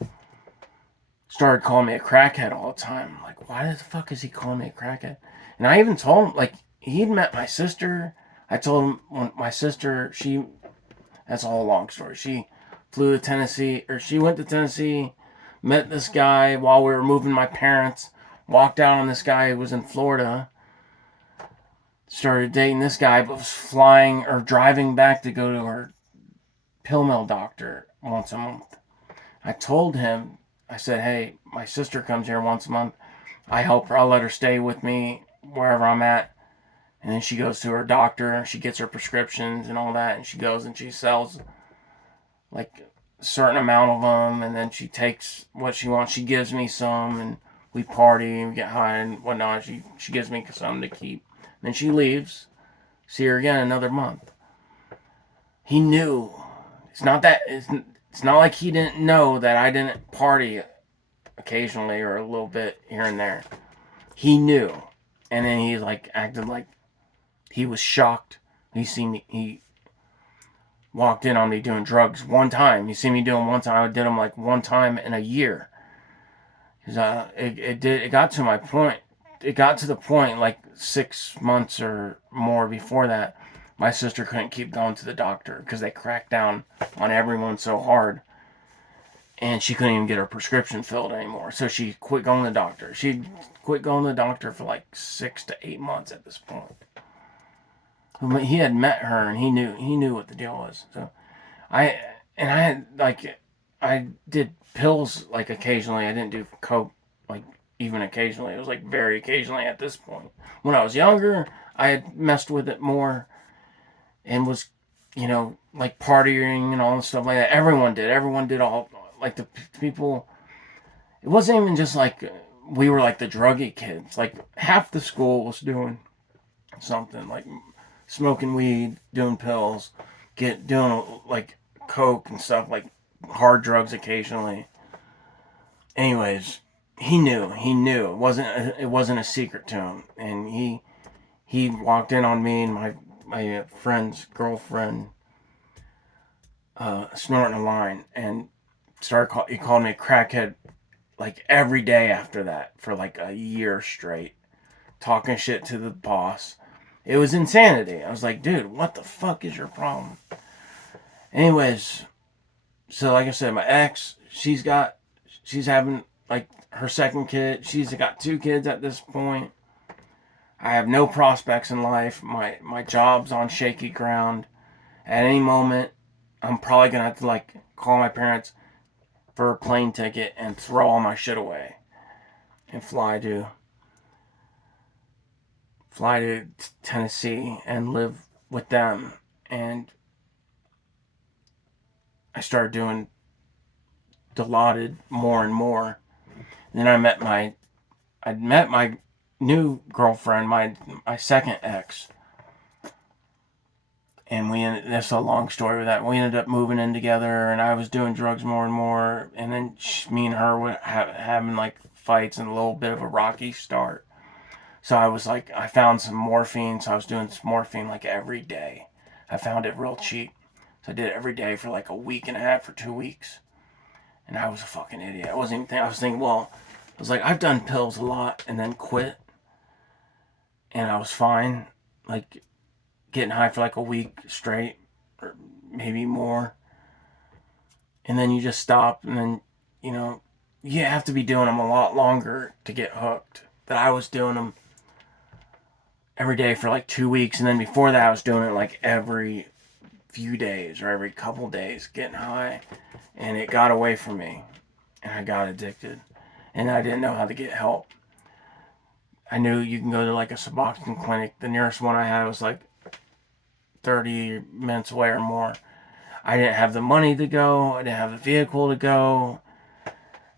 started calling me a crackhead all the time. I'm like, why the fuck is he calling me a crackhead? And I even told him, like, he'd met my sister. I told him when my sister, that's a whole long story. She went to Tennessee, met this guy while we were moving my parents, walked out on this guy who was in Florida, started dating this guy, but was flying or driving back to go to her pill mill doctor once a month. I told him, I said, hey, my sister comes here once a month. I help her. I'll let her stay with me wherever I'm at. And then she goes to her doctor. She gets her prescriptions and all that. And she goes and she sells like a certain amount of them. And then she takes what she wants. She gives me some. And we party and we get high and whatnot. She gives me some to keep. And then she leaves. See her again another month. He knew. It's not like he didn't know that I didn't party occasionally or a little bit here and there. He knew. And then he like acted like he was shocked. He walked in on me doing drugs one time. He seen me doing one time. I did them like one time in a year. It got to my point. It got to the point like 6 months or more before that. My sister couldn't keep going to the doctor because they cracked down on everyone so hard. And she couldn't even get her prescription filled anymore. So she quit going to the doctor. She quit going to the doctor for like 6 to 8 months at this point. He had met her and he knew what the deal was. So I did pills like occasionally. I didn't do coke like even occasionally. It was like very occasionally at this point. When I was younger, I had messed with it more and was, like partying and all the stuff like that. Everyone did all, like the people. It wasn't even just like we were like the druggy kids. Like half the school was doing something like smoking weed, doing pills, doing like coke and stuff, like hard drugs occasionally. Anyways, he knew it wasn't a secret to him, and he walked in on me and my friend's girlfriend snorting a line, and he called me a crackhead like every day after that for like a year straight, talking shit to the boss. It was insanity. I was like, dude, what the fuck is your problem? Anyways, so like I said, my ex, she's having like her second kid. She's got 2 kids at this point. I have no prospects in life. My job's on shaky ground. At any moment, I'm probably gonna have to like call my parents for a plane ticket and throw all my shit away and fly to Tennessee and live with them. And I started doing Dilaudid more and more. And then I met my new girlfriend, my second ex. And that's a long story with that. We ended up moving in together, and I was doing drugs more and more. And then me and her were having like fights and a little bit of a rocky start. So I found some morphine. So I was doing morphine like every day. I found it real cheap. So I did it every day for like a week and a half or 2 weeks. And I was a fucking idiot. I was thinking, well, I was like, I've done pills a lot and then quit. And I was fine. Like, getting high for like a week straight, or maybe more. And then you just stop, and then, you have to be doing them a lot longer to get hooked. That I was doing them every day for like 2 weeks, and then before that I was doing it like every few days or every couple days, getting high. And it got away from me, and I got addicted. And I didn't know how to get help. I knew you can go to like a Suboxone clinic. The nearest one I had was like 30 minutes away or more. I didn't have the money to go. I didn't have the vehicle to go.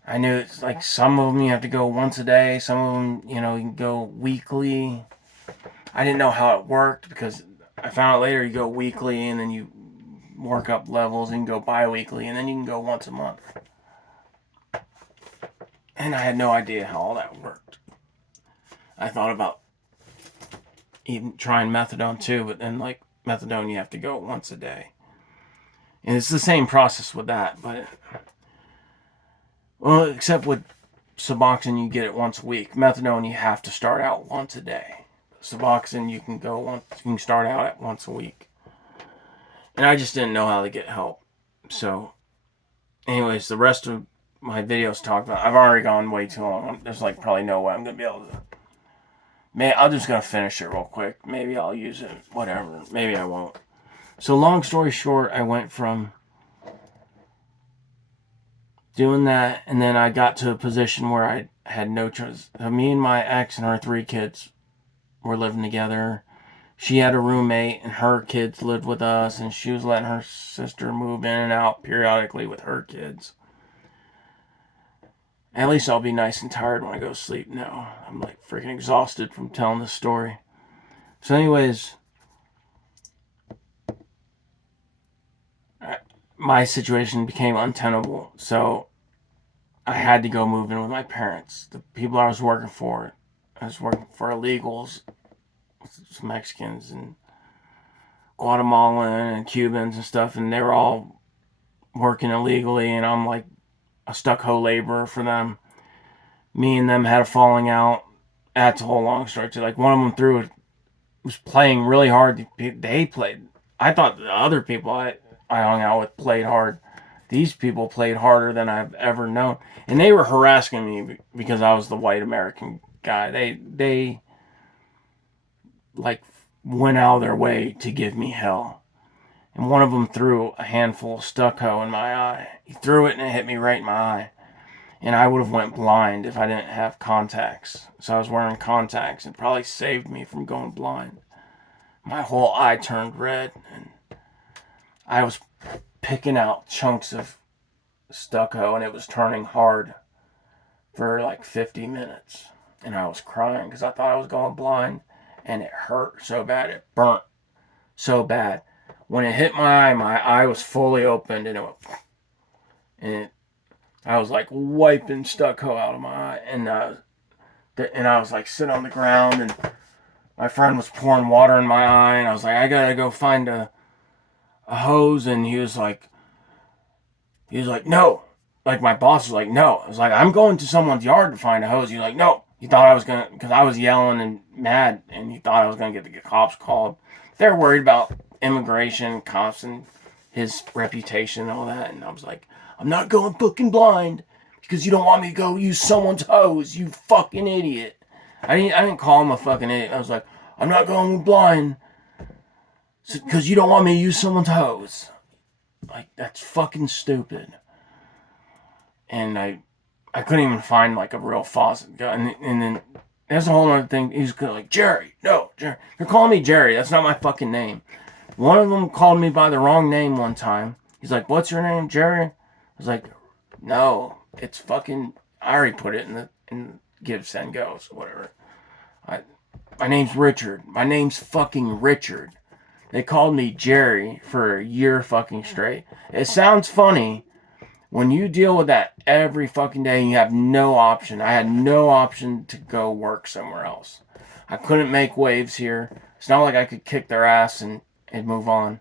I knew it's like some of them you have to go once a day. Some of them, you can go weekly. I didn't know how it worked because I found out later you go weekly and then you work up levels and you go bi-weekly and then you can go once a month. And I had no idea how all that worked. I thought about even trying methadone too, but then like methadone you have to go once a day. And it's the same process with that, but well, except with Suboxone you get it once a week. Methadone you have to start out once a day. Suboxone you can start out at once a week. And I just didn't know how to get help. So anyways, the rest of my videos talk about, I've already gone way too long. There's like probably no way I'm gonna be able to. I'm just gonna finish it real quick. Maybe I'll use it, whatever. Maybe I won't. So long story short, I went from doing that, and then I got to a position where I had no choice. So me and my ex and her 3 kids were living together. She had a roommate, and her kids lived with us, and she was letting her sister move in and out periodically with her kids. At least I'll be nice and tired when I go to sleep now. I'm like freaking exhausted from telling this story. So anyways, my situation became untenable. So I had to go move in with my parents. The people I was working for illegals, some Mexicans and Guatemalan and Cubans and stuff, and they were all working illegally, and I'm like a stuck-ho laborer for them. Me and them had a falling out. That's a whole long story too. Like, one of them was playing really hard. They played. I thought the other people I hung out with played hard. These people played harder than I've ever known, and they were harassing me because I was the white American guy. They like went out of their way to give me hell. And one of them threw a handful of stucco in my eye. He threw it and it hit me right in my eye. And I would have went blind if I didn't have contacts. So I was wearing contacts, and it probably saved me from going blind. My whole eye turned red, and I was picking out chunks of stucco, and it was turning hard for like 50 minutes. And I was crying because I thought I was going blind, and it hurt so bad. It burnt so bad. When it hit my eye was fully opened, and it went, and I was like wiping stucco out of my eye, and I was like sitting on the ground, and my friend was pouring water in my eye, and I was like, I gotta go find a hose, and he was like, no. Like, my boss was like, no. I was like, I'm going to someone's yard to find a hose. He was like, no. He thought I was gonna, because I was yelling and mad, and he thought I was gonna get the cops called. They're worried about immigration, cops, and his reputation and all that, and I was like, I'm not going fucking blind because you don't want me to go use someone's hose, you fucking idiot. I didn't call him a fucking idiot. I was like, I'm not going blind because you don't want me to use someone's hose. Like, that's fucking stupid. And I couldn't even find like a real faucet. And then there's a whole other thing. He was like, Jerry, no, Jerry. They're calling me Jerry. That's not my fucking name. One of them called me by the wrong name one time. He's like, what's your name, Jerry? I was like, no, it's fucking, I already put it in Give, Send, Go, so whatever. My name's Richard. My name's fucking Richard. They called me Jerry for a year fucking straight. It sounds funny when you deal with that every fucking day and you have no option. I had no option to go work somewhere else. I couldn't make waves here. It's not like I could kick their ass and move on.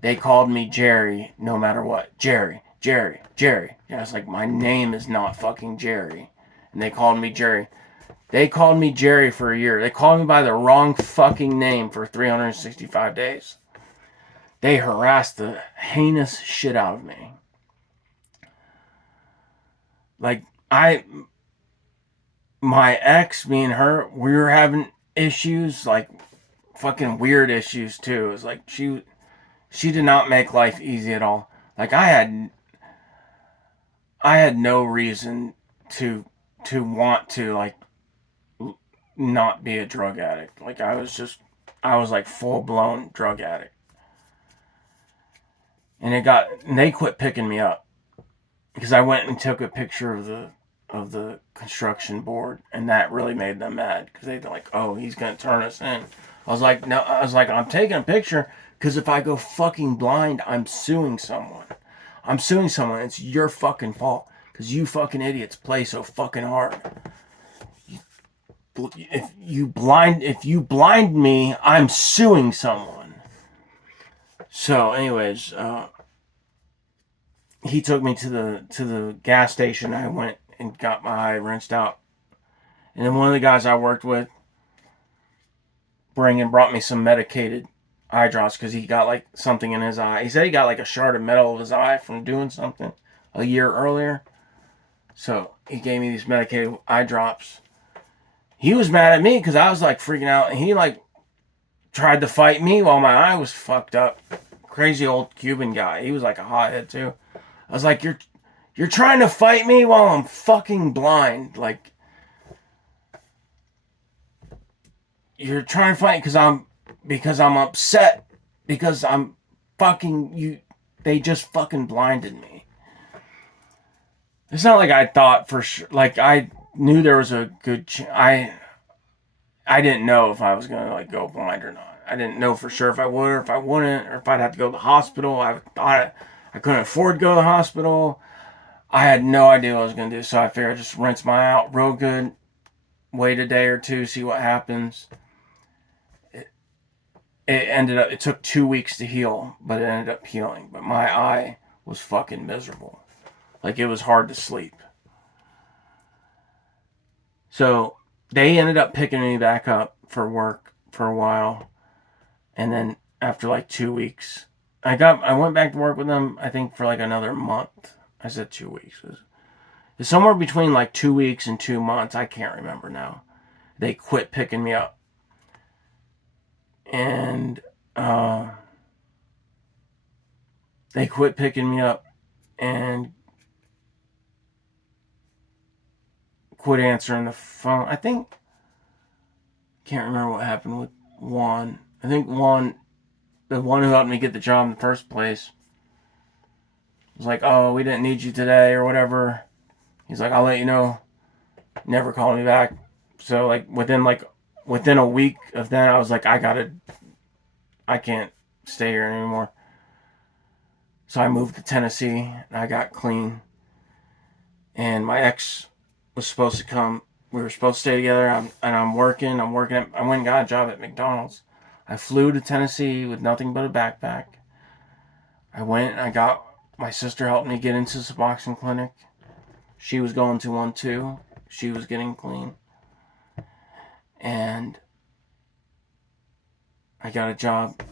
They called me Jerry no matter what. Jerry, Jerry, Jerry. Yeah, it's like, my name is not fucking Jerry. And they called me Jerry. They called me Jerry for a year. They called me by the wrong fucking name for 365 days. They harassed the heinous shit out of me. Like, my ex, me and her, we were having issues, like fucking weird issues too. It was like she did not make life easy at all. Like, I had no reason to want to, like, not be a drug addict. Like, I was like full blown drug addict. And they quit picking me up because I went and took a picture of the construction board, and that really made them mad because they're like, oh, he's gonna turn us in. I was like, no. I was like, I'm taking a picture because if I go fucking blind, I'm suing someone. It's your fucking fault because you fucking idiots play so fucking hard. If you blind me, I'm suing someone. So, anyways, he took me to the gas station. I went and got my eye rinsed out, and then one of the guys I worked with brought me some medicated eye drops because he got like something in his eye. He said he got like a shard of metal of his eye from doing something a year earlier. So he gave me these medicated eye drops. He was mad at me because I was like freaking out, and he like tried to fight me while my eye was fucked up. Crazy old Cuban guy. He was like a hothead too. I was like, You're trying to fight me while I'm fucking blind. Like, you're trying to fight because I'm upset because I'm fucking you. They just fucking blinded me. It's not like I thought for sure. Like, I knew there was a good I didn't know if I was gonna like go blind or not. I didn't know for sure if I would or if I wouldn't, or if I'd have to go to the hospital. I thought I couldn't afford to go to the hospital. I had no idea what I was gonna do, so I figured I'd just rinse my out real good, wait a day or two, see what happens. It took 2 weeks to heal, but it ended up healing. But my eye was fucking miserable. Like, it was hard to sleep. So they ended up picking me back up for work for a while. And then after like 2 weeks, I went back to work with them, I think, for like another month. I said 2 weeks. It's somewhere between like 2 weeks and 2 months. I can't remember now. They quit picking me up. And they quit picking me up and quit answering the phone. Can't remember what happened with Juan. I think the one who helped me get the job in the first place, was like, oh, we didn't need you today or whatever. He's like, I'll let you know. Never called me back. So within a week of that, I was like, I can't stay here anymore. So I moved to Tennessee and I got clean. And my ex was supposed to come. We were supposed to stay together. I'm working. I went and got a job at McDonald's. I flew to Tennessee with nothing but a backpack. I went and my sister helped me get into the Suboxone clinic. She was going to one too. She was getting clean. And I got a job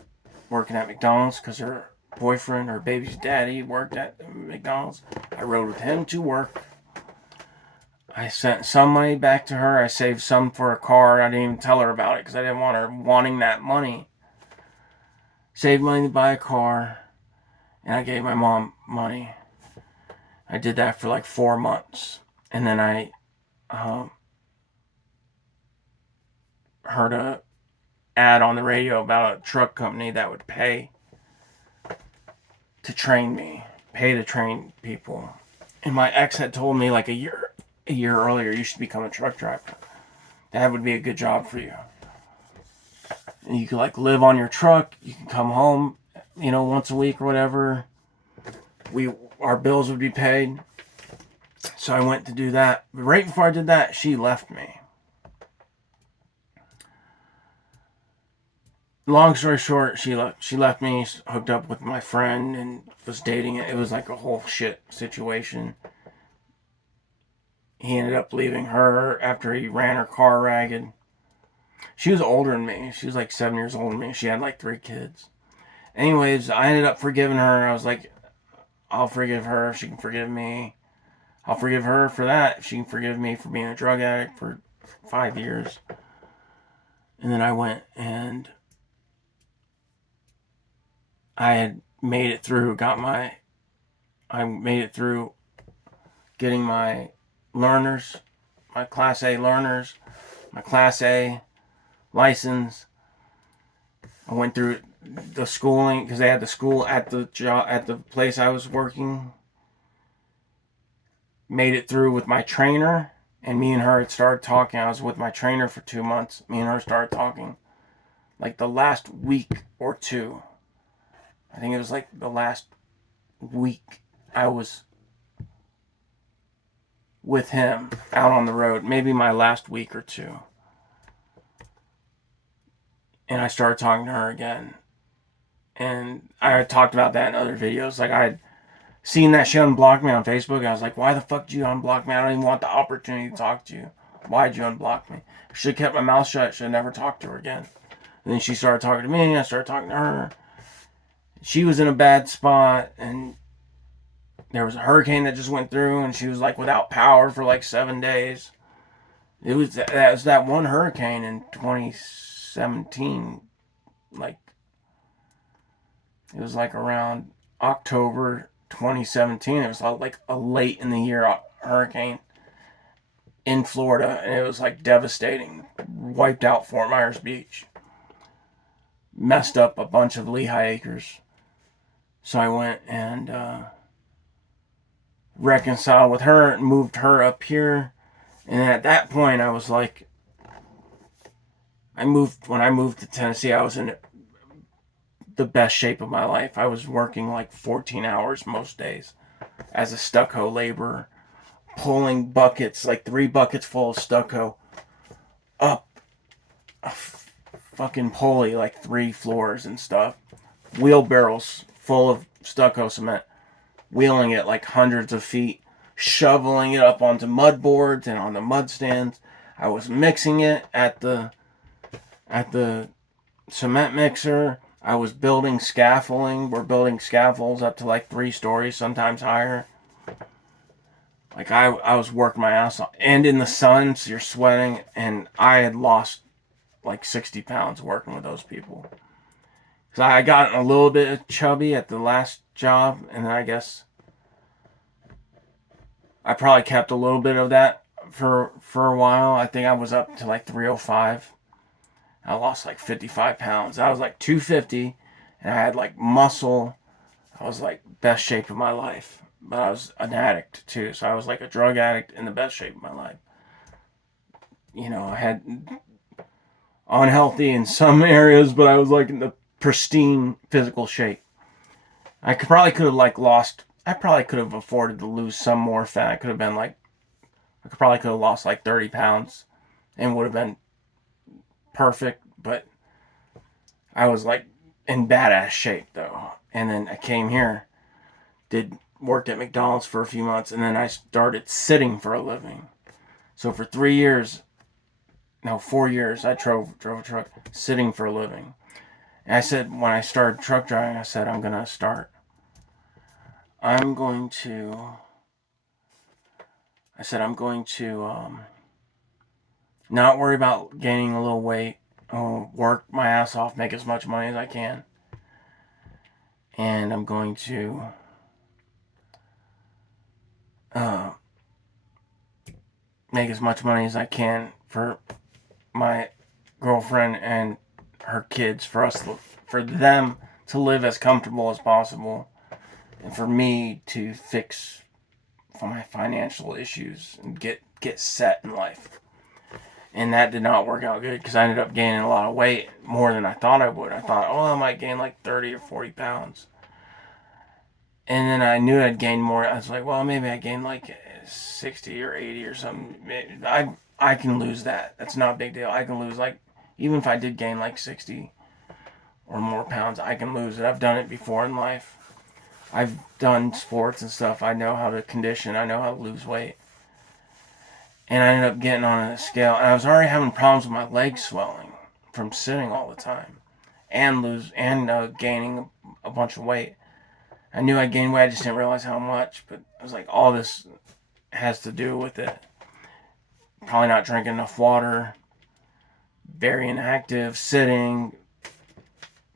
working at McDonald's because her boyfriend, her baby's daddy, worked at McDonald's. I rode with him to work. I sent some money back to her. I saved some for a car. I didn't even tell her about it because I didn't want her wanting that money. Saved money to buy a car. And I gave my mom money. I did that for like 4 months. And then I heard a ad on the radio about a truck company that would pay to train people. And my ex had told me like a year earlier, you should become a truck driver. That would be a good job for you. And you could like live on your truck. You can come home, once a week or whatever. Our bills would be paid. So I went to do that. But right before I did that, she left me. Long story short, she left me, hooked up with my friend, and was dating it. It was like a whole shit situation. He ended up leaving her after he ran her car ragged. She was older than me. She was like 7 years older than me. She had like 3 kids. Anyways, I ended up forgiving her. I was like, I'll forgive her if she can forgive me. I'll forgive her for that if she can forgive me for being a drug addict for 5 years. And then I went and I had made it through, getting my learners, my Class A learners, my Class A license. I went through the schooling because they had the school at the place I was working. Made it through with my trainer, and me and her had started talking. I was with my trainer for 2 months. Me and her started talking like the last week or two. I think it was like the last week I was with him out on the road. Maybe my last week or two. And I started talking to her again. And I had talked about that in other videos. Like, I had seen that she unblocked me on Facebook. And I was like, why the fuck did you unblock me? I don't even want the opportunity to talk to you. Why'd you unblock me? I should have kept my mouth shut. Should have never talked to her again. And then she started talking to me. I started talking to her. She was in a bad spot. And there was a hurricane that just went through. And she was like without power for like 7 days. That was that one hurricane in 2017. Like, it was like around October 2017. It was like a late in the year hurricane in Florida, and it was like devastating. Wiped out Fort Myers Beach. Messed up a bunch of Lehigh Acres. So I went and reconciled with her and moved her up here. And at that point, I was like, when I moved to Tennessee, I was in the best shape of my life. I was working like 14 hours most days as a stucco laborer, pulling buckets, like 3 buckets full of stucco, up a fucking pulley, like 3 floors and stuff. Wheelbarrows full of stucco cement, wheeling it like hundreds of feet, shoveling it up onto mud boards and on the mud stands. I was mixing it at the cement mixer. I was building scaffolding. We're building scaffolds up to like 3 stories, sometimes higher. Like I was working my ass off. And in the sun, so you're sweating. And I had lost like 60 pounds working with those people. So I got a little bit chubby at the last job. And then I guess I probably kept a little bit of that for a while. I think I was up to like 305. I lost like 55 pounds. I was like 250, and I had like muscle. I was like best shape of my life. But I was an addict too, so I was like a drug addict in the best shape of my life. You know, I had unhealthy in some areas, but I was like in the pristine physical shape. I probably could have afforded to lose some more fat. I could have lost like 30 pounds and would have been perfect, but I was like in badass shape though. And then I came here, worked at McDonald's for a few months, and then I started sitting for a living. So for 4 years, I drove a truck sitting for a living. And I said, when I started truck driving, I said, I'm going to not worry about gaining a little weight. Work my ass off, make as much money as I can. And I'm going to make as much money as I can for my girlfriend and her kids, for them to live as comfortable as possible, and for me to fix my financial issues and get set in life. And that did not work out good because I ended up gaining a lot of weight, more than I thought I would. I thought, I might gain like 30 or 40 pounds. And then I knew I'd gain more. I was like, well, maybe I gained like 60 or 80 or something. I can lose that. That's not a big deal. I can lose, like, even if I did gain like 60 or more pounds, I can lose it. I've done it before in life. I've done sports and stuff. I know how to condition. I know how to lose weight. And I ended up getting on a scale. And I was already having problems with my legs swelling from sitting all the time. And gaining a bunch of weight. I knew I gained weight. I just didn't realize how much. But I was like, all this has to do with it. Probably not drinking enough water. Very inactive. Sitting.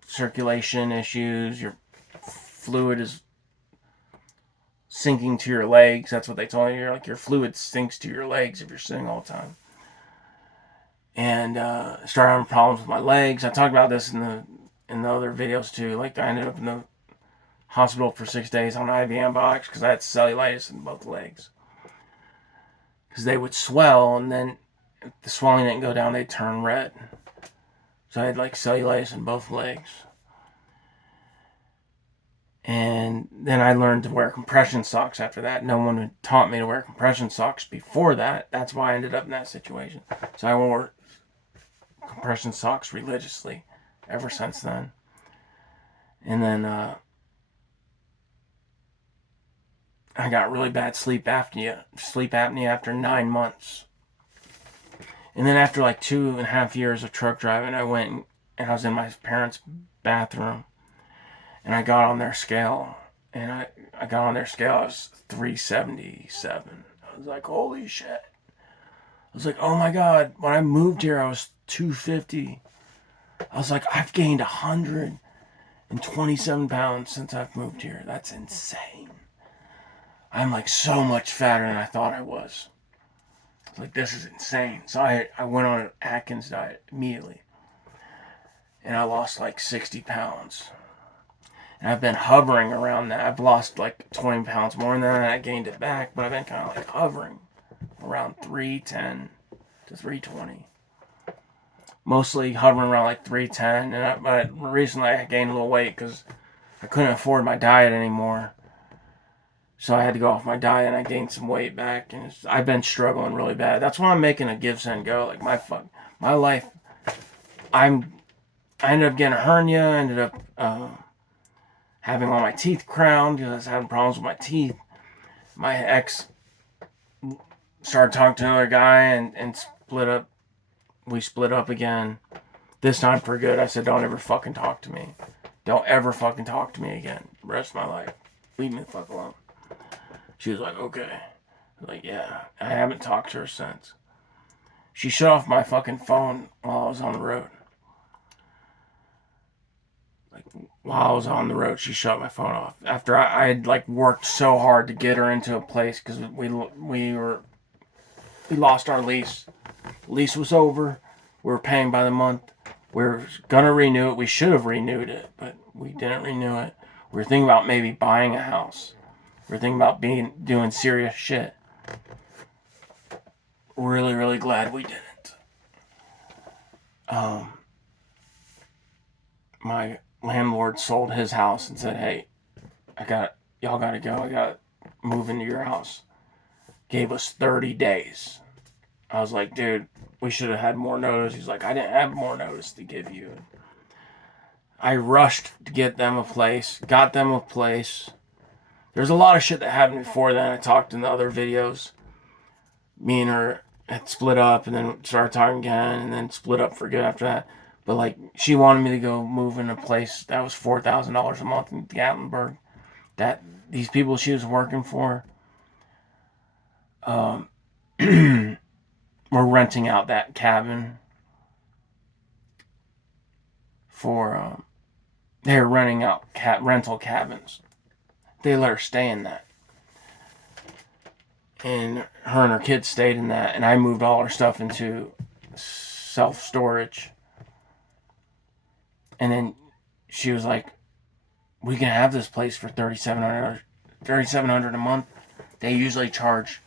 Circulation issues. Your fluid is sinking to your legs. That's what they told me. Your fluid sinks to your legs if you're sitting all the time. And started having problems with my legs. I talked about this in the other videos too. Like, I ended up in the hospital for 6 days on IV antibiotics because I had cellulitis in both legs. Because they would swell, and then if the swelling didn't go down, they'd turn red. So I had like cellulitis in both legs. And then I learned to wear compression socks after that. No one had taught me to wear compression socks before that. That's why I ended up in that situation. So I wore compression socks religiously ever since then. And then I got really bad sleep apnea after 9 months. And then after like 2.5 years of truck driving, I went and I was in my parents' bathroom. And I got on their scale. And I got on their scale. I was 377. I was like, holy shit. I was like, oh my God. When I moved here, I was 250. I was like, I've gained 127 pounds since I've moved here. That's insane. I'm like so much fatter than I thought I was. Like, this is insane. So I went on an Atkins diet immediately. And I lost like 60 pounds. And I've been hovering around that. I've lost like 20 pounds more than that. I gained it back, but I've been kind of like hovering around 310 to 320. Mostly hovering around like 310. But recently I gained a little weight because I couldn't afford my diet anymore. So I had to go off my diet and I gained some weight back. And I've been struggling really bad. That's why I'm making a give, send, go. Like my life, I ended up getting a hernia. I ended up having all my teeth crowned because I was having problems with my teeth. My ex started talking to another guy and split up. We split up again. This time for good. I said, don't ever fucking talk to me. Don't ever fucking talk to me again. The rest of my life. Leave me the fuck alone. She was like, okay. I was like, yeah. I haven't talked to her since. She shut off my fucking phone while I was on the road. Like, while I was on the road, she shut my phone off. After I had like worked so hard to get her into a place because we lost our lease. The lease was over. We were paying by the month. We were gonna renew it. We should have renewed it, but we didn't renew it. We were thinking about maybe buying a house. We were thinking about doing serious shit. Really, really glad we didn't. My landlord sold his house and said, hey, y'all gotta go. I gotta move into your house. Gave us 30 days. I was like, dude, we should have had more notice. He's like, I didn't have more notice to give you. I rushed to get them a place. Got them a place. There's a lot of shit that happened before then. I talked in the other videos. Me and her had split up and then started talking again and then split up for good after that. But like, she wanted me to go move in a place that was $4,000 a month in Gatlinburg. That these people she was working for were renting out that cabin for they were renting out rental cabins. They let her stay in that. And her and her kids stayed in that. And I moved all her stuff into self-storage. And then she was like, we can have this place for $3,700 a month. They usually charge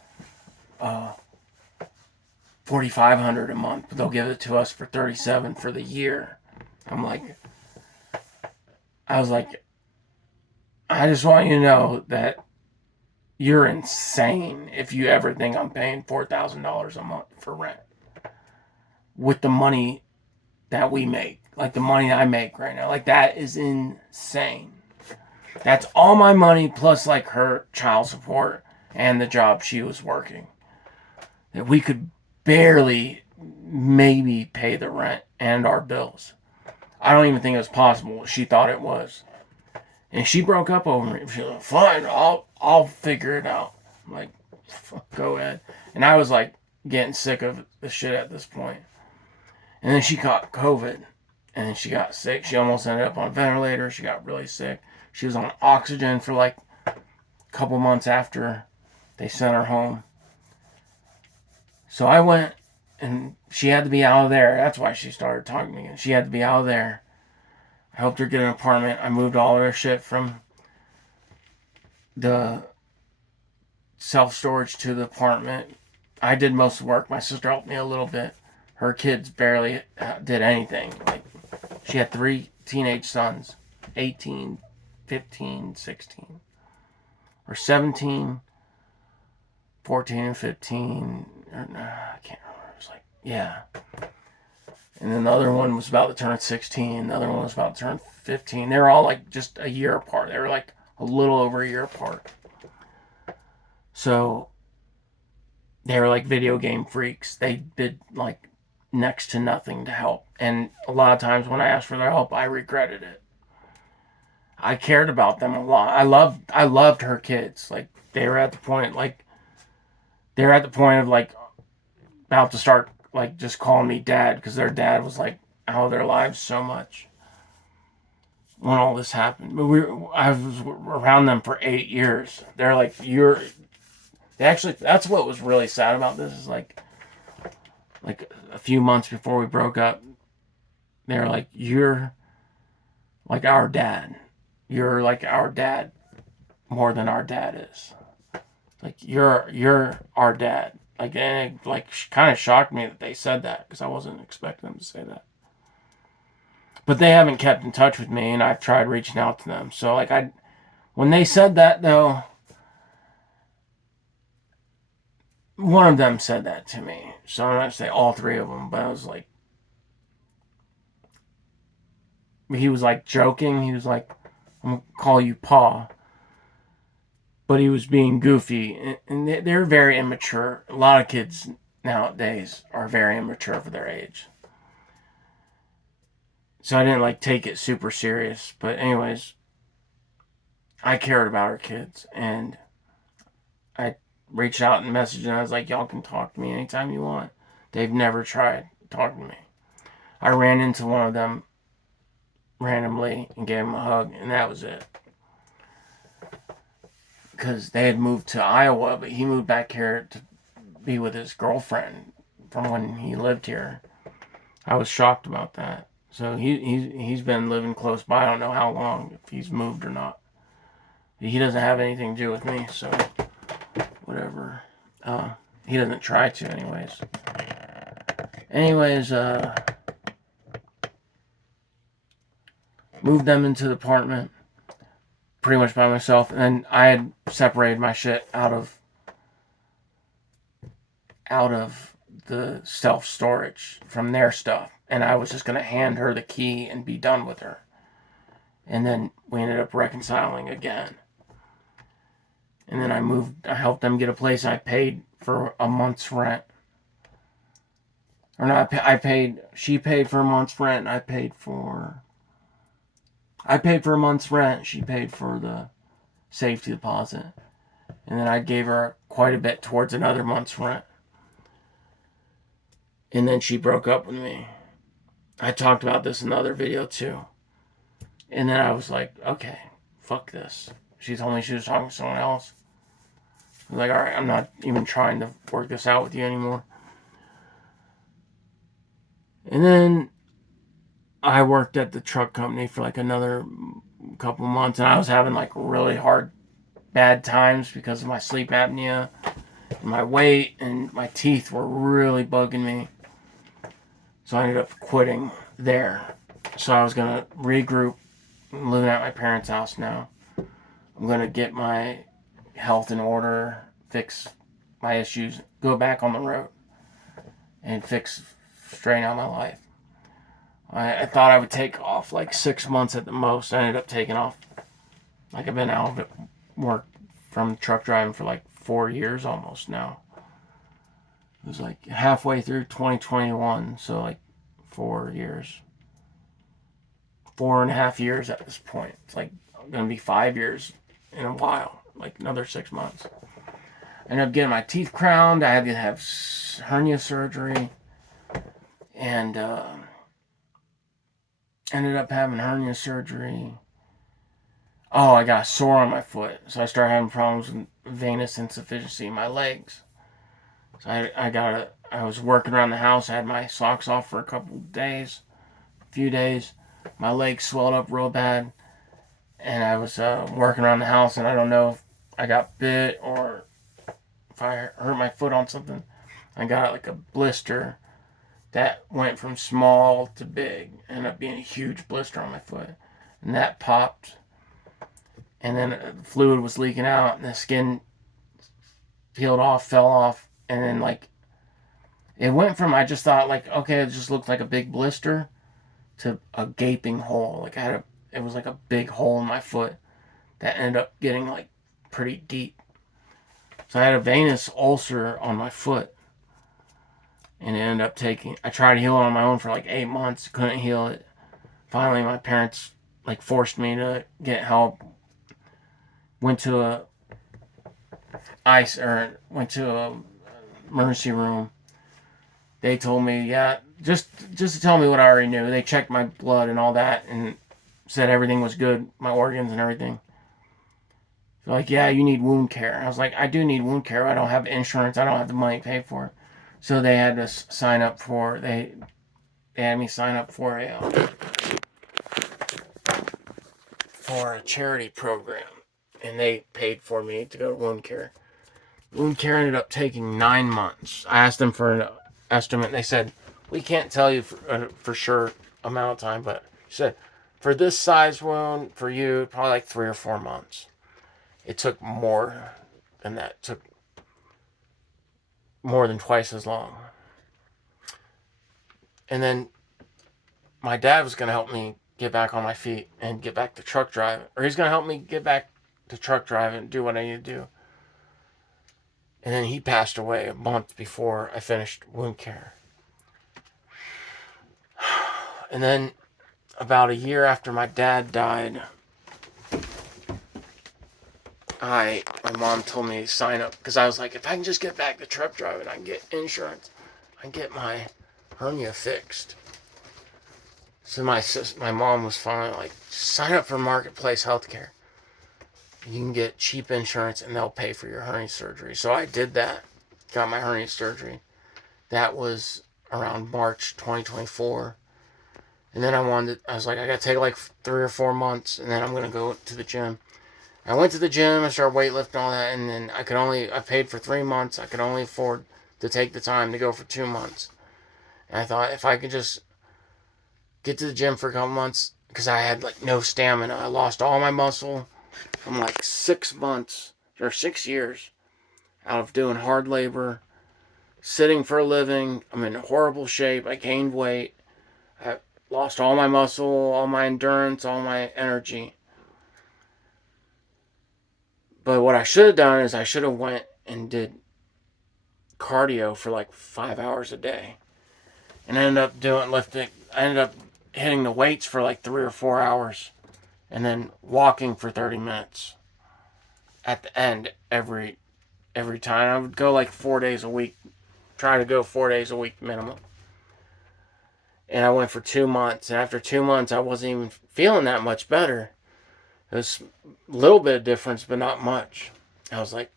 $4,500 a month, but they'll give it to us for $37 for the year. I was like, I just want you to know that you're insane if you ever think I'm paying $4,000 a month for rent with the money that we make, like the money I make right now. Like, that is insane. That's all my money plus like her child support and the job she was working. That we could barely maybe pay the rent and our bills. I don't even think it was possible. She thought it was. And she broke up over me. She was like, fine, I'll figure it out. I'm like, go ahead. And I was like getting sick of the shit at this point. And then she caught COVID. And she got sick. She almost ended up on a ventilator. She got really sick. She was on oxygen for like a couple months after they sent her home. So I went, and she had to be out of there. That's why she started talking to me again. She had to be out of there. I helped her get an apartment. I moved all of her shit from the self-storage to the apartment. I did most of the work. My sister helped me a little bit. Her kids barely did anything. Like, she had 3 teenage sons, 18, 15, 16. Or 17, 14, and 15. Or, I can't remember. It was like, yeah. And then the other one was about to turn 16. The other one was about to turn 15. They were all like just a year apart. They were like a little over a year apart. So they were like video game freaks. They did like next to nothing to help. And a lot of times when I asked for their help, I regretted it. I cared about them a lot. I loved her kids. Like, they were at the point of like about to start like just calling me dad because their dad was like out of their lives so much. when all this happened. But I was around them for 8 years. They're like, they actually, that's what was really sad about this is like a few months before we broke up, they were like, you're like our dad. You're like our dad more than our dad is. Like, you're our dad. Like, and it like kind of shocked me that they said that because I wasn't expecting them to say that. But they haven't kept in touch with me, and I've tried reaching out to them. So like when they said that though, one of them said that to me. So I'm not gonna say all three of them, but I was like, he was like joking. He was like, I'm gonna call you Pa. But he was being goofy, and they're very immature. A lot of kids nowadays are very immature for their age. So I didn't like take it super serious. But anyways, I cared about our kids, and I reached out and messaged, and I was like, y'all can talk to me anytime you want. They've never tried talking to me. I ran into one of them randomly and gave him a hug, and that was it. Because they had moved to Iowa, but he moved back here to be with his girlfriend from when he lived here. I was shocked about that. So he's been living close by. I don't know how long, if he's moved or not. He doesn't have anything to do with me, so whatever. He doesn't try to, anyways. Moved them into the apartment pretty much by myself, and then I had separated my shit out of the self-storage from their stuff, and I was just going to hand her the key and be done with her. And then we ended up reconciling again. And then I helped them get a place. I paid for a month's rent. Or no, she paid for a month's rent, and I paid for a month's rent. She paid for the safety deposit. And then I gave her quite a bit towards another month's rent. And then she broke up with me. I talked about this in another video too. And then I was like, okay, fuck this. She told me she was talking to someone else. I was like, alright, I'm not even trying to work this out with you anymore. And then I worked at the truck company for like another couple months, and I was having like really bad times because of my sleep apnea and my weight, and my teeth were really bugging me. So I ended up quitting there. So I was going to regroup. I'm living at my parents' house now. I'm going to get my health in order, fix my issues, go back on the road, and straighten out my life. I thought I would take off like 6 months at the most. I ended up taking off. Like, I've been out of work from truck driving for like 4 years almost now. It was like halfway through 2021, so like 4 years. 4.5 years at this point. It's like going to be 5 years in a while, like another 6 months. I ended up getting my teeth crowned. I had to have hernia surgery, and ended up having hernia surgery. Oh, I got a sore on my foot, so I started having problems with venous insufficiency in my legs. So I was working around the house. I had my socks off for a few days. My legs swelled up real bad, and I was working around the house, and I don't know if I got bit or if I hurt my foot on something. I got like a blister that went from small to big, ended up being a huge blister on my foot, and that popped, and then the fluid was leaking out, and the skin peeled off, fell off, and then like it went from, I just thought like, okay, it just looked like a big blister, to a gaping hole. Like it was like a big hole in my foot that ended up getting like pretty deep. So I had a venous ulcer on my foot, and it ended up I tried to heal it on my own for like 8 months, couldn't heal it. Finally, my parents like forced me to get help. Went to a emergency room. They told me, yeah, just to tell me what I already knew. They checked my blood and all that, and said everything was good, my organs and everything. They're like, yeah, you need wound care. I was like, I do need wound care. I don't have insurance. I don't have the money to pay for it. So they had to sign up for, they had me sign up for a charity program. And they paid for me to go to wound care. Wound care ended up taking 9 months. I asked them for an estimate. They said, we can't tell you for sure amount of time, but she said, for this size wound, for you, probably like 3 or 4 months. It took more than that. It took more than twice as long. And then my dad was going to help me get back on my feet and get back to truck driving. Or he's going to help me get back to truck driving and do what I need to do. And then he passed away a month before I finished wound care. And then about a year after my dad died, my mom told me to sign up because I was like, if I can just get back to truck driving, I can get insurance. I can get my hernia fixed. So my mom was finally like, sign up for Marketplace Healthcare. You can get cheap insurance and they'll pay for your hernia surgery. So I did that. Got my hernia surgery. That was around March 2024. And then I was like, I got to take like 3 or 4 months and then I'm going to go to the gym. I went to the gym, I started weightlifting and all that, and then I paid for 3 months. I could only afford to take the time to go for 2 months. And I thought if I could just get to the gym for a couple months, because I had like no stamina. I lost all my muscle. I'm like 6 months or 6 years out of doing hard labor, sitting for a living. I'm in horrible shape. I gained weight. I lost all my muscle, all my endurance, all my energy. But what I should have done is I should have went and did cardio for like 5 hours a day. And I ended up hitting the weights for like 3 or 4 hours. And then walking for 30 minutes. At the end, every time. I would go like 4 days a week. Try to go 4 days a week minimum. And I went for 2 months. And after 2 months, I wasn't even feeling that much better. It was a little bit of difference, but not much. I was like,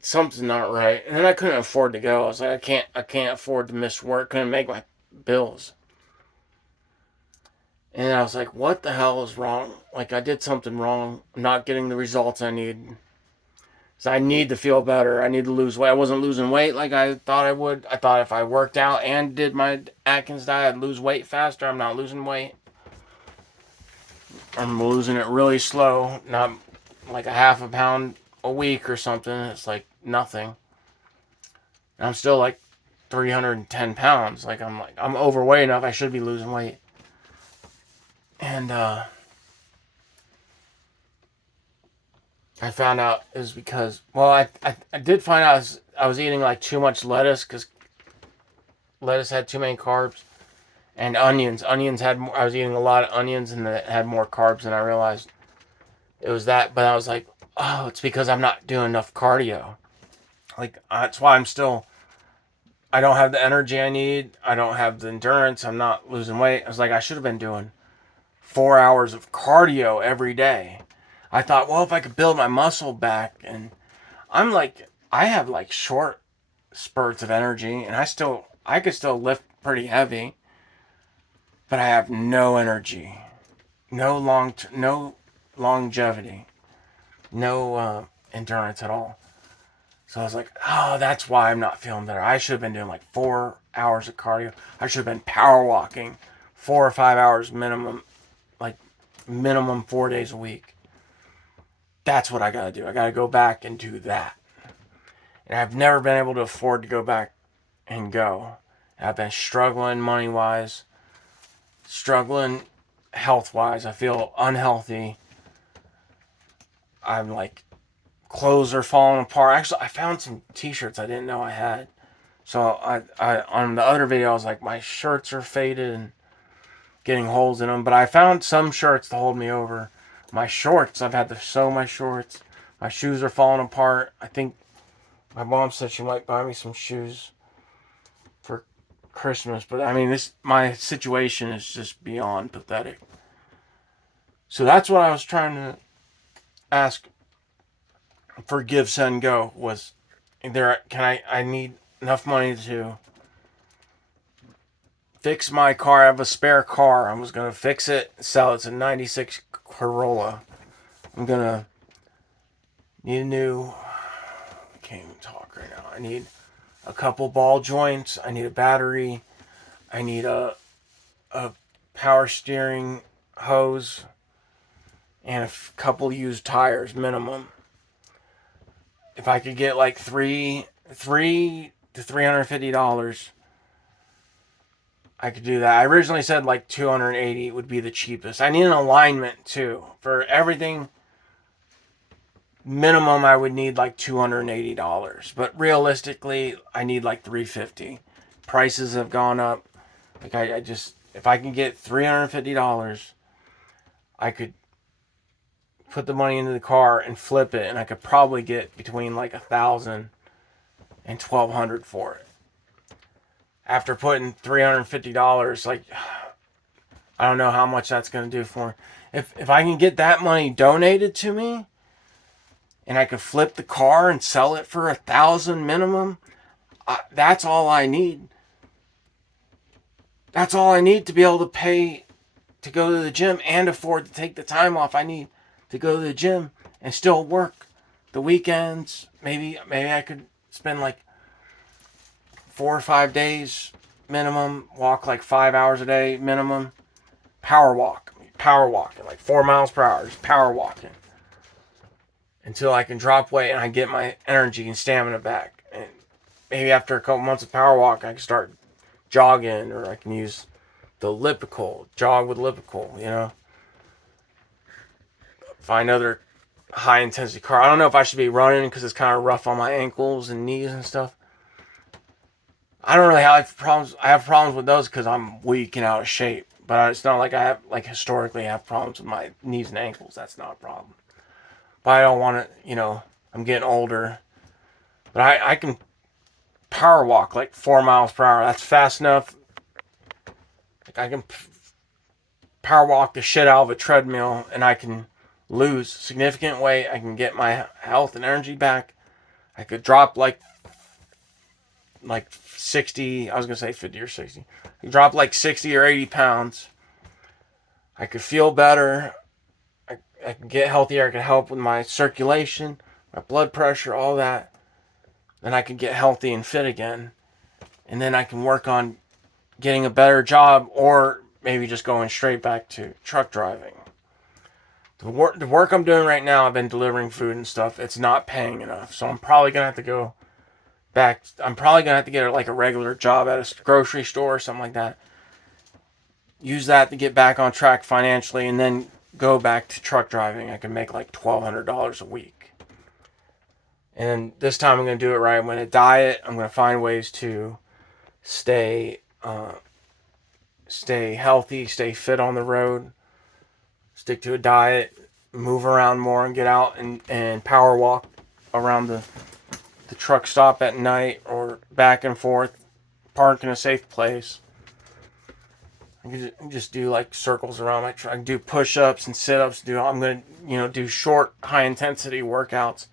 something's not right. And then I couldn't afford to go. I was like, I can't afford to miss work. Couldn't make my bills. And I was like, what the hell is wrong? Like, I did something wrong. I'm not getting the results I need. So I need to feel better. I need to lose weight. I wasn't losing weight like I thought I would. I thought if I worked out and did my Atkins diet, I'd lose weight faster. I'm not losing weight. I'm losing it really slow. Not like a half a pound a week or something. It's like nothing. And I'm still like 310 pounds. I'm overweight enough. I should be losing weight. And I found out it was because, well, I did find out I was eating like too much lettuce because lettuce had too many carbs. And onions. Onions had more, I was eating a lot of onions and it had more carbs than I realized. It was that, but I was like, oh, it's because I'm not doing enough cardio. Like, that's why I don't have the energy I need. I don't have the endurance. I'm not losing weight. I was like, I should have been doing 4 hours of cardio every day. I thought, well, if I could build my muscle back, and I have like short spurts of energy, and I could still lift pretty heavy, but I have no energy, no longevity, no endurance at all. So I was like, oh, that's why I'm not feeling better. I should have been doing like 4 hours of cardio. I should have been power walking 4 or 5 hours minimum, like minimum 4 days a week. That's what I got to do. I got to go back and do that. And I've never been able to afford to go back and go. I've been struggling money-wise, struggling health-wise. I feel unhealthy. I'm like, clothes are falling apart. Actually, I found some t-shirts I didn't know I had. So I on the other video, I was like, my shirts are faded and getting holes in them. But I found some shirts to hold me over. My shorts, I've had to sew my shorts. My shoes are falling apart. I think my mom said she might buy me some shoes for Christmas. But I mean, my situation is just beyond pathetic. So that's what I was trying to ask for Give, Send, Go was I need enough money to fix my car. I have a spare car. I was going to fix it, sell it. It's a 96 Corolla. I'm going to need a new, I can't even talk right now. I need a couple ball joints. I need a battery. I need a power steering hose and a couple used tires minimum. If I could get like $300 to $350, I could do that. I originally said like $280 would be the cheapest. I need an alignment too. For everything, minimum I would need like $280. But realistically, I need like $350. Prices have gone up. Like I just, if I can get $350, I could put the money into the car and flip it, and I could probably get between like $1,000 and $1,200 for it. After putting $350, like, I don't know how much that's going to do for me. If I can get that money donated to me, and I could flip the car and sell it for $1,000 minimum, that's all I need. That's all I need to be able to pay to go to the gym and afford to take the time off I need to go to the gym and still work the weekends. Maybe I could spend like 4 or 5 days minimum, walk like 5 hours a day minimum, power walking like 4 miles per hour, just power walking until I can drop weight and I get my energy and stamina back. And maybe after a couple months of power walk, I can start jogging, or I can use the elliptical, jog with elliptical, find other high intensity car. I don't know if I should be running because it's kind of rough on my ankles and knees and stuff. I don't really have problems. I have problems with those because I'm weak and out of shape. But it's not like I have, like, historically have problems with my knees and ankles. That's not a problem. But I don't want to, I'm getting older. But I can power walk like 4 miles per hour. That's fast enough. Like, I can power walk the shit out of a treadmill, and I can lose significant weight. I can get my health and energy back. I could drop like 60, I was going to say 50 or 60. I could drop like 60 or 80 pounds. I could feel better. I can get healthier. I can help with my circulation, my blood pressure, all that. Then I can get healthy and fit again. And then I can work on getting a better job, or maybe just going straight back to truck driving. The work I'm doing right now, I've been delivering food and stuff. It's not paying enough. So I'm probably going to have to go back. I'm probably going to have to get like a regular job at a grocery store or something like that. Use that to get back on track financially, and then go back to truck driving. I can make like $1,200 a week. And this time I'm going to do it right. I'm going to diet. I'm going to find ways to stay healthy, stay fit on the road, stick to a diet, move around more, and get out and power walk around the truck stop at night, or back and forth, park in a safe place. I can just do like circles around my truck. I can do push-ups and sit-ups. I'm going to do short, high-intensity workouts.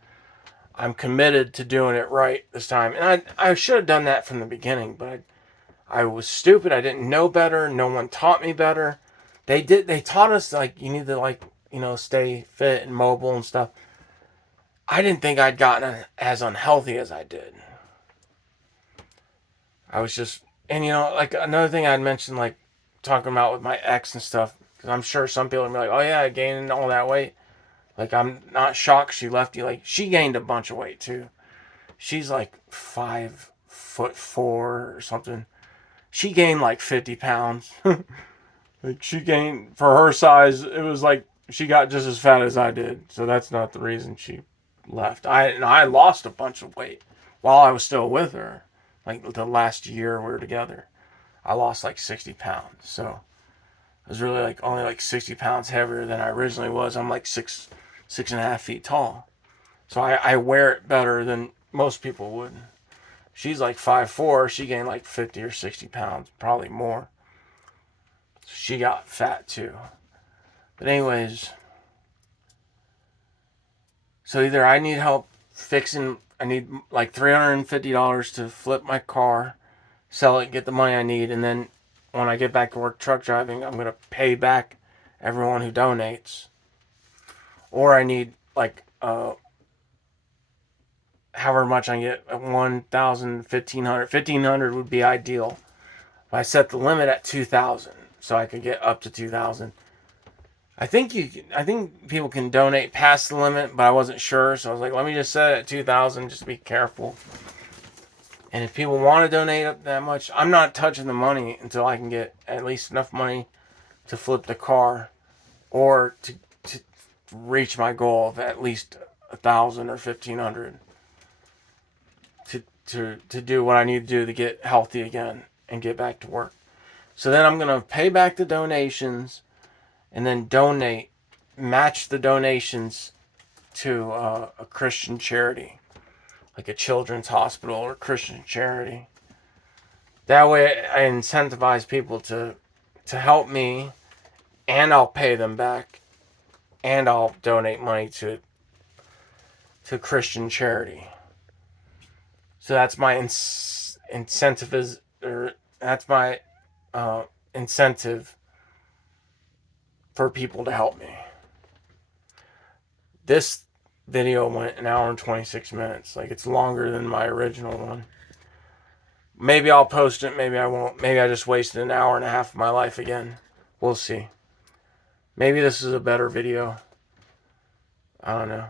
I'm committed to doing it right this time. And I should have done that from the beginning, but I was stupid. I didn't know better. No one taught me better. They taught us, like, you need to, stay fit and mobile and stuff. I didn't think I'd gotten as unhealthy as I did. I was just, and like another thing I'd mentioned, like talking about with my ex and stuff, because I'm sure some people are like, oh yeah, I gained all that weight. Like, I'm not shocked she left you. Like, she gained a bunch of weight too. She's like 5'4" or something. She gained like 50 pounds. Like, she gained, for her size, it was like she got just as fat as I did. So that's not the reason she left. I lost a bunch of weight while I was still with her. Like, the last year we were together, I lost like 60 pounds. So I was really like only like 60 pounds heavier than I originally was. I'm like 6.5 feet tall. So I wear it better than most people would. She's like 5'4". She gained like 50 or 60 pounds, probably more. She got fat too. But anyways, so either I need help fixing, I need like $350 to flip my car, sell it, get the money I need, and then when I get back to work truck driving, I'm going to pay back everyone who donates. Or I need like however much I get, 1,000, 1,500. 1,500 would be ideal. I set the limit at 2,000, so I could get up to 2,000. I think people can donate past the limit, but I wasn't sure, so I was like, let me just set it at 2,000, just be careful. And if people want to donate up that much, I'm not touching the money until I can get at least enough money to flip the car, or to reach my goal of at least 1,000 or 1,500 to do what I need to do to get healthy again and get back to work. So then I'm going to pay back the donations and then match the donations to a Christian charity, like a children's hospital or Christian charity. That way I incentivize people to help me, and I'll pay them back, and I'll donate money to Christian charity. So that's my incentive, or that's my incentive for people to help me. This video went an hour and 26 minutes. Like, it's longer than my original one. Maybe I'll post it, maybe I won't. Maybe I just wasted an hour and a half of my life again. We'll see. Maybe this is a better video. I don't know.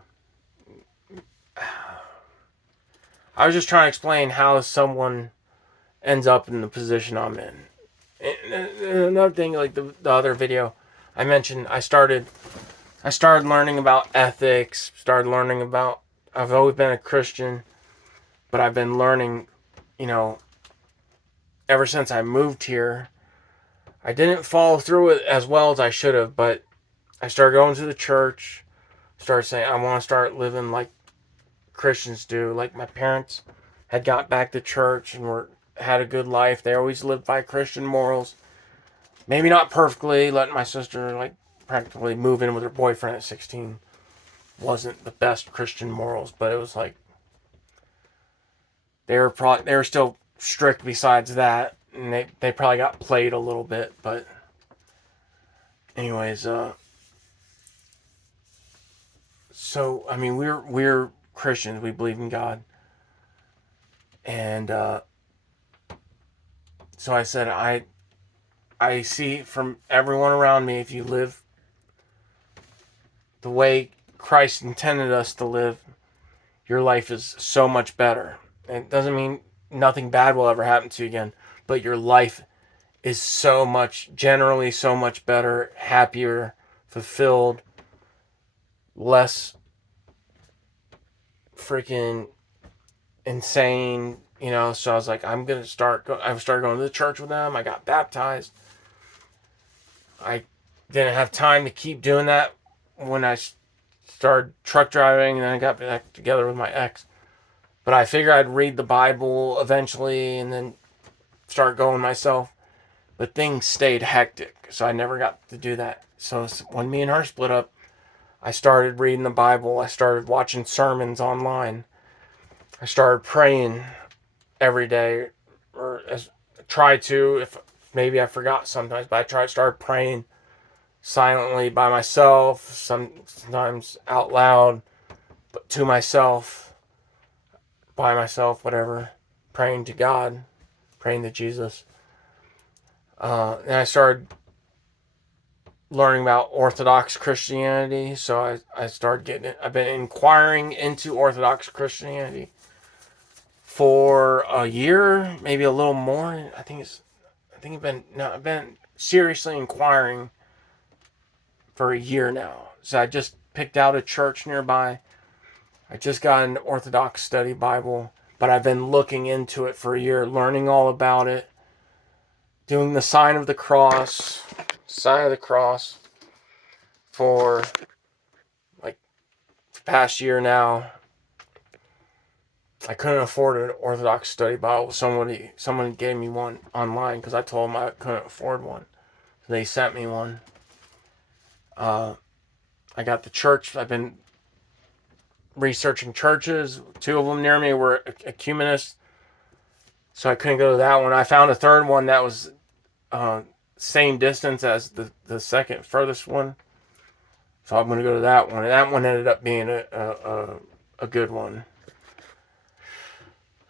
I was just trying to explain how someone ends up in the position I'm in. And another thing, like the other video I mentioned, I started learning about ethics, started learning about, I've always been a Christian, but I've been learning, ever since I moved here. I didn't follow through it as well as I should have, but I started going to the church, started saying I want to start living like Christians do. Like, my parents had got back to church and had a good life. They always lived by Christian morals. Maybe not perfectly. Letting my sister practically move in with her boyfriend at 16 wasn't the best Christian morals, but it was like they were still strict besides that, and they probably got played a little bit. But anyways, so I mean, we're Christians. We believe in God, and so I said I see from everyone around me, if you live the way Christ intended us to live, your life is so much better. It doesn't mean nothing bad will ever happen to you again, but your life is generally so much better, happier, fulfilled, less freaking insane, So I was like, I started going to the church with them. I got baptized. I didn't have time to keep doing that when I started truck driving, and then I got back together with my ex. But I figured I'd read the Bible eventually and then start going myself. But things stayed hectic, so I never got to do that. So when me and her split up, I started reading the Bible. I started watching sermons online. I started praying every day, or try to, if maybe I forgot sometimes, but I started praying silently by myself, sometimes out loud, but to myself, by myself, whatever, praying to God, praying to Jesus. And I started learning about Orthodox Christianity, so I started I've been inquiring into Orthodox Christianity for a year, maybe a little more. I've been seriously inquiring for a year now. So I just picked out a church nearby. I just got an Orthodox study Bible, but I've been looking into it for a year, learning all about it, doing the sign of the cross for like the past year now, I couldn't afford an Orthodox study Bible. Someone gave me one online because I told them I couldn't afford one. So they sent me one. I got the church. I've been researching churches. 2 of them near me were ecumenists, so I couldn't go to that one. I found a third one that was same distance as the second furthest one, so I'm going to go to that one. And that one ended up being a good one.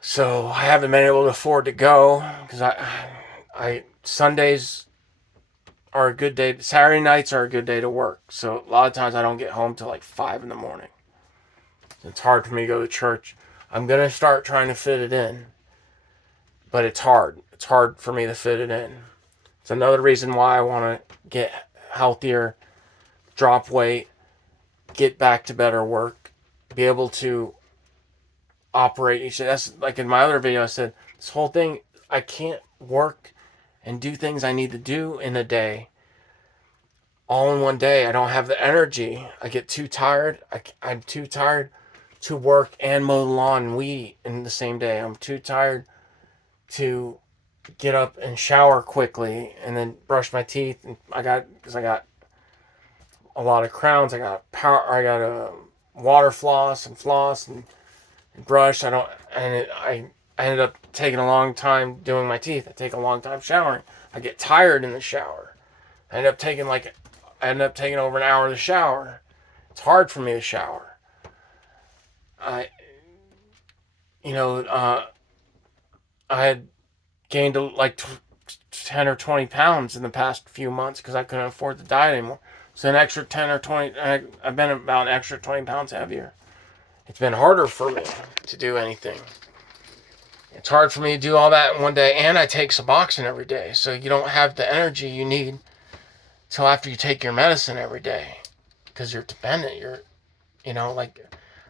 So I haven't been able to afford to go because I Sundays are a good day. Saturday nights are a good day to work. So a lot of times I don't get home till like 5 in the morning. It's hard for me to go to church. I'm going to start trying to fit it in, but it's hard. It's hard for me to fit it in. It's another reason why I want to get healthier, drop weight, get back to better work, be able to operate each day. That's like in my other video, I said, this whole thing, I can't work and do things I need to do in a day. All in one day. I don't have the energy. I get too tired. I'm too tired to work and mow the lawn and weed in the same day. I'm too tired to get up and shower quickly and then brush my teeth. And because I got a lot of crowns. I got a water floss and brush. I ended up taking a long time doing my teeth. I take a long time showering. I get tired in the shower. I end up taking over an hour to shower. It's hard for me to shower. I had gained like 10 or 20 pounds in the past few months because I couldn't afford the diet anymore. So an extra 10 or 20, I've been about an extra 20 pounds heavier. It's been harder for me to do anything. It's hard for me to do all that in one day, and I take Suboxone every day, so you don't have the energy you need till after you take your medicine every day because you're dependent.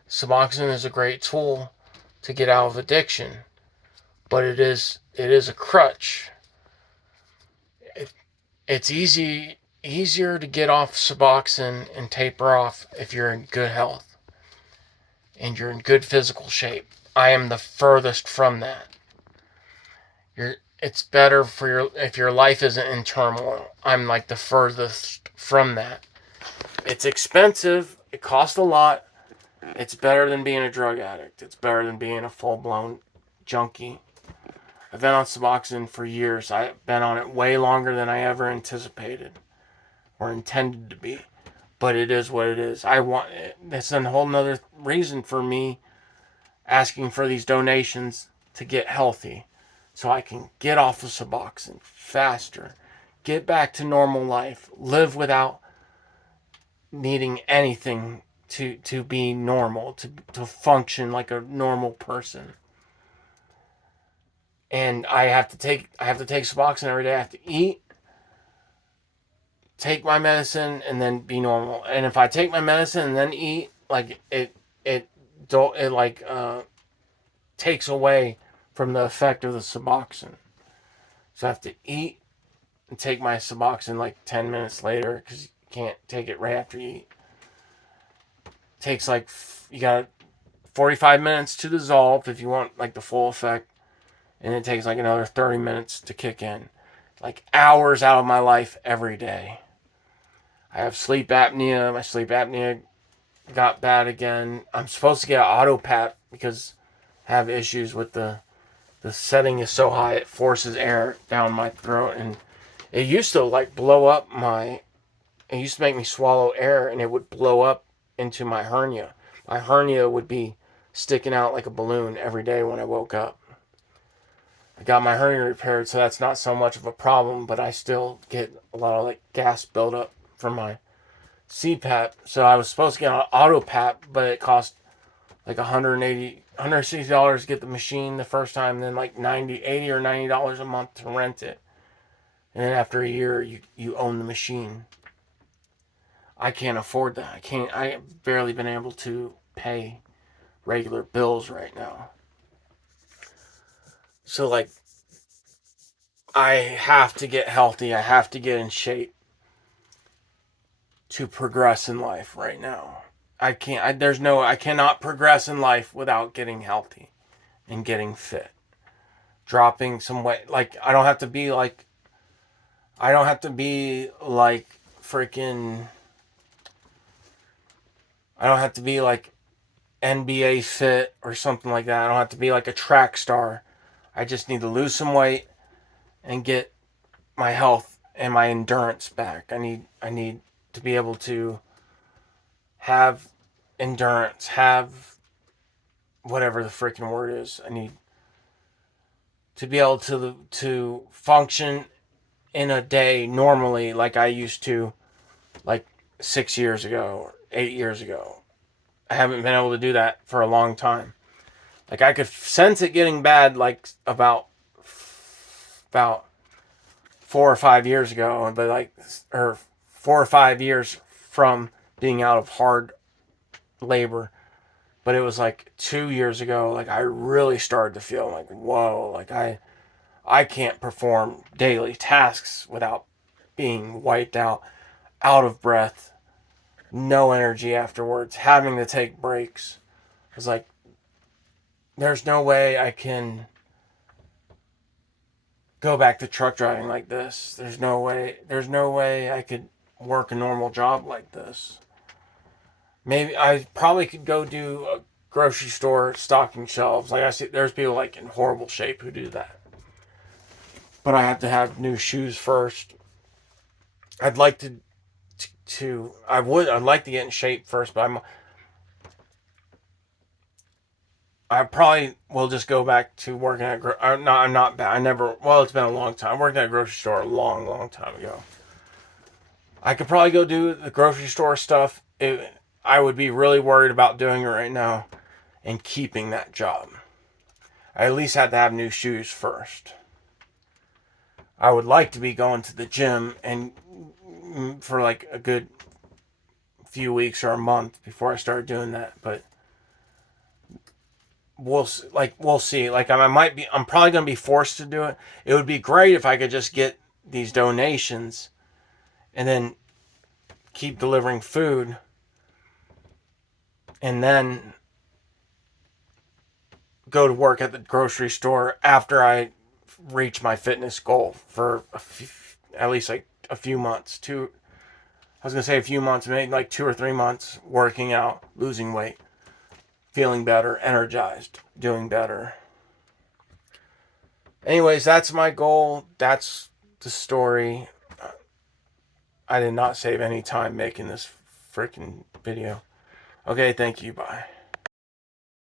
Suboxone is a great tool to get out of addiction, but it is a crutch. It's easier to get off Suboxone and taper off if you're in good health and you're in good physical shape. I am the furthest from that. It's better if your life isn't in turmoil. I'm like the furthest from that. It's expensive. It costs a lot. It's better than being a drug addict. It's better than being a full-blown junkie. I've been on Suboxone for years. I've been on it way longer than I ever anticipated or intended to be. But it is what it is. That's a whole nother reason for me asking for these donations to get healthy. So I can get off of Suboxone faster. Get back to normal life. Live without needing anything to be normal. To function like a normal person. And I have to take Suboxone every day. I have to eat, take my medicine, and then be normal. And if I take my medicine and then eat, like it takes away from the effect of the Suboxone. So I have to eat and take my Suboxone like 10 minutes later because you can't take it right after you eat. It takes you got 45 minutes to dissolve if you want like the full effect. And it takes like another 30 minutes to kick in. Like hours out of my life every day. I have sleep apnea. My sleep apnea got bad again. I'm supposed to get an auto-PAP because I have issues with the setting is so high it forces air down my throat. And it used to blow up it used to make me swallow air and it would blow up into my hernia. My hernia would be sticking out like a balloon every day when I woke up. I got my hernia repaired, so that's not so much of a problem, but I still get a lot of gas buildup from my CPAP. So I was supposed to get an auto-PAP, but it cost like $160 to get the machine the first time, then like $80 or $90 a month to rent it. And then after a year, you own the machine. I can't afford that. I have barely been able to pay regular bills right now. So I have to get healthy. I have to get in shape to progress in life right now. I cannot progress in life without getting healthy. and getting fit. Dropping some weight. Like, I don't have to be like freaking, I don't have to be like NBA fit or something like that. I don't have to be like a track star. I just need to lose some weight and get my health and my endurance back. I need to be able to have endurance, have whatever the freaking word is. I need to be able to function in a day normally like I used to, like 6 years ago or 8 years ago. I haven't been able to do that for a long time. Like, I could sense it getting bad like about 4 or 5 years ago, but or 4 or 5 years from being out of hard labor. But it was like 2 years ago, like I really started to feel like, whoa, like I can't perform daily tasks without being wiped out of breath, no energy afterwards, having to take breaks. I was like, there's no way I can go back to truck driving like this. There's no way I could work a normal job like this. Maybe I probably could go do a grocery store stocking shelves. Like, I see there's people like in horrible shape who do that. But I have to have new shoes first. I'd like I'd like to get in shape first, but I probably will just go back to working at I'm not bad. It's been a long time. I worked at a grocery store a long, long time ago. I could probably go do the grocery store stuff. I would be really worried about doing it right now and keeping that job. I at least had to have new shoes first. I would like to be going to the gym and for like a good few weeks or a month before I start doing that, but we'll see. Like, I'm probably going to be forced to do it. It would be great if I could just get these donations and then keep delivering food and then go to work at the grocery store after I reach my fitness goal for at least like a few months. I was going to say a few months, maybe like 2 or 3 months working out, losing weight, feeling better, energized, doing better. Anyways, that's my goal. That's the story. I did not save any time making this freaking video. Okay, thank you. Bye.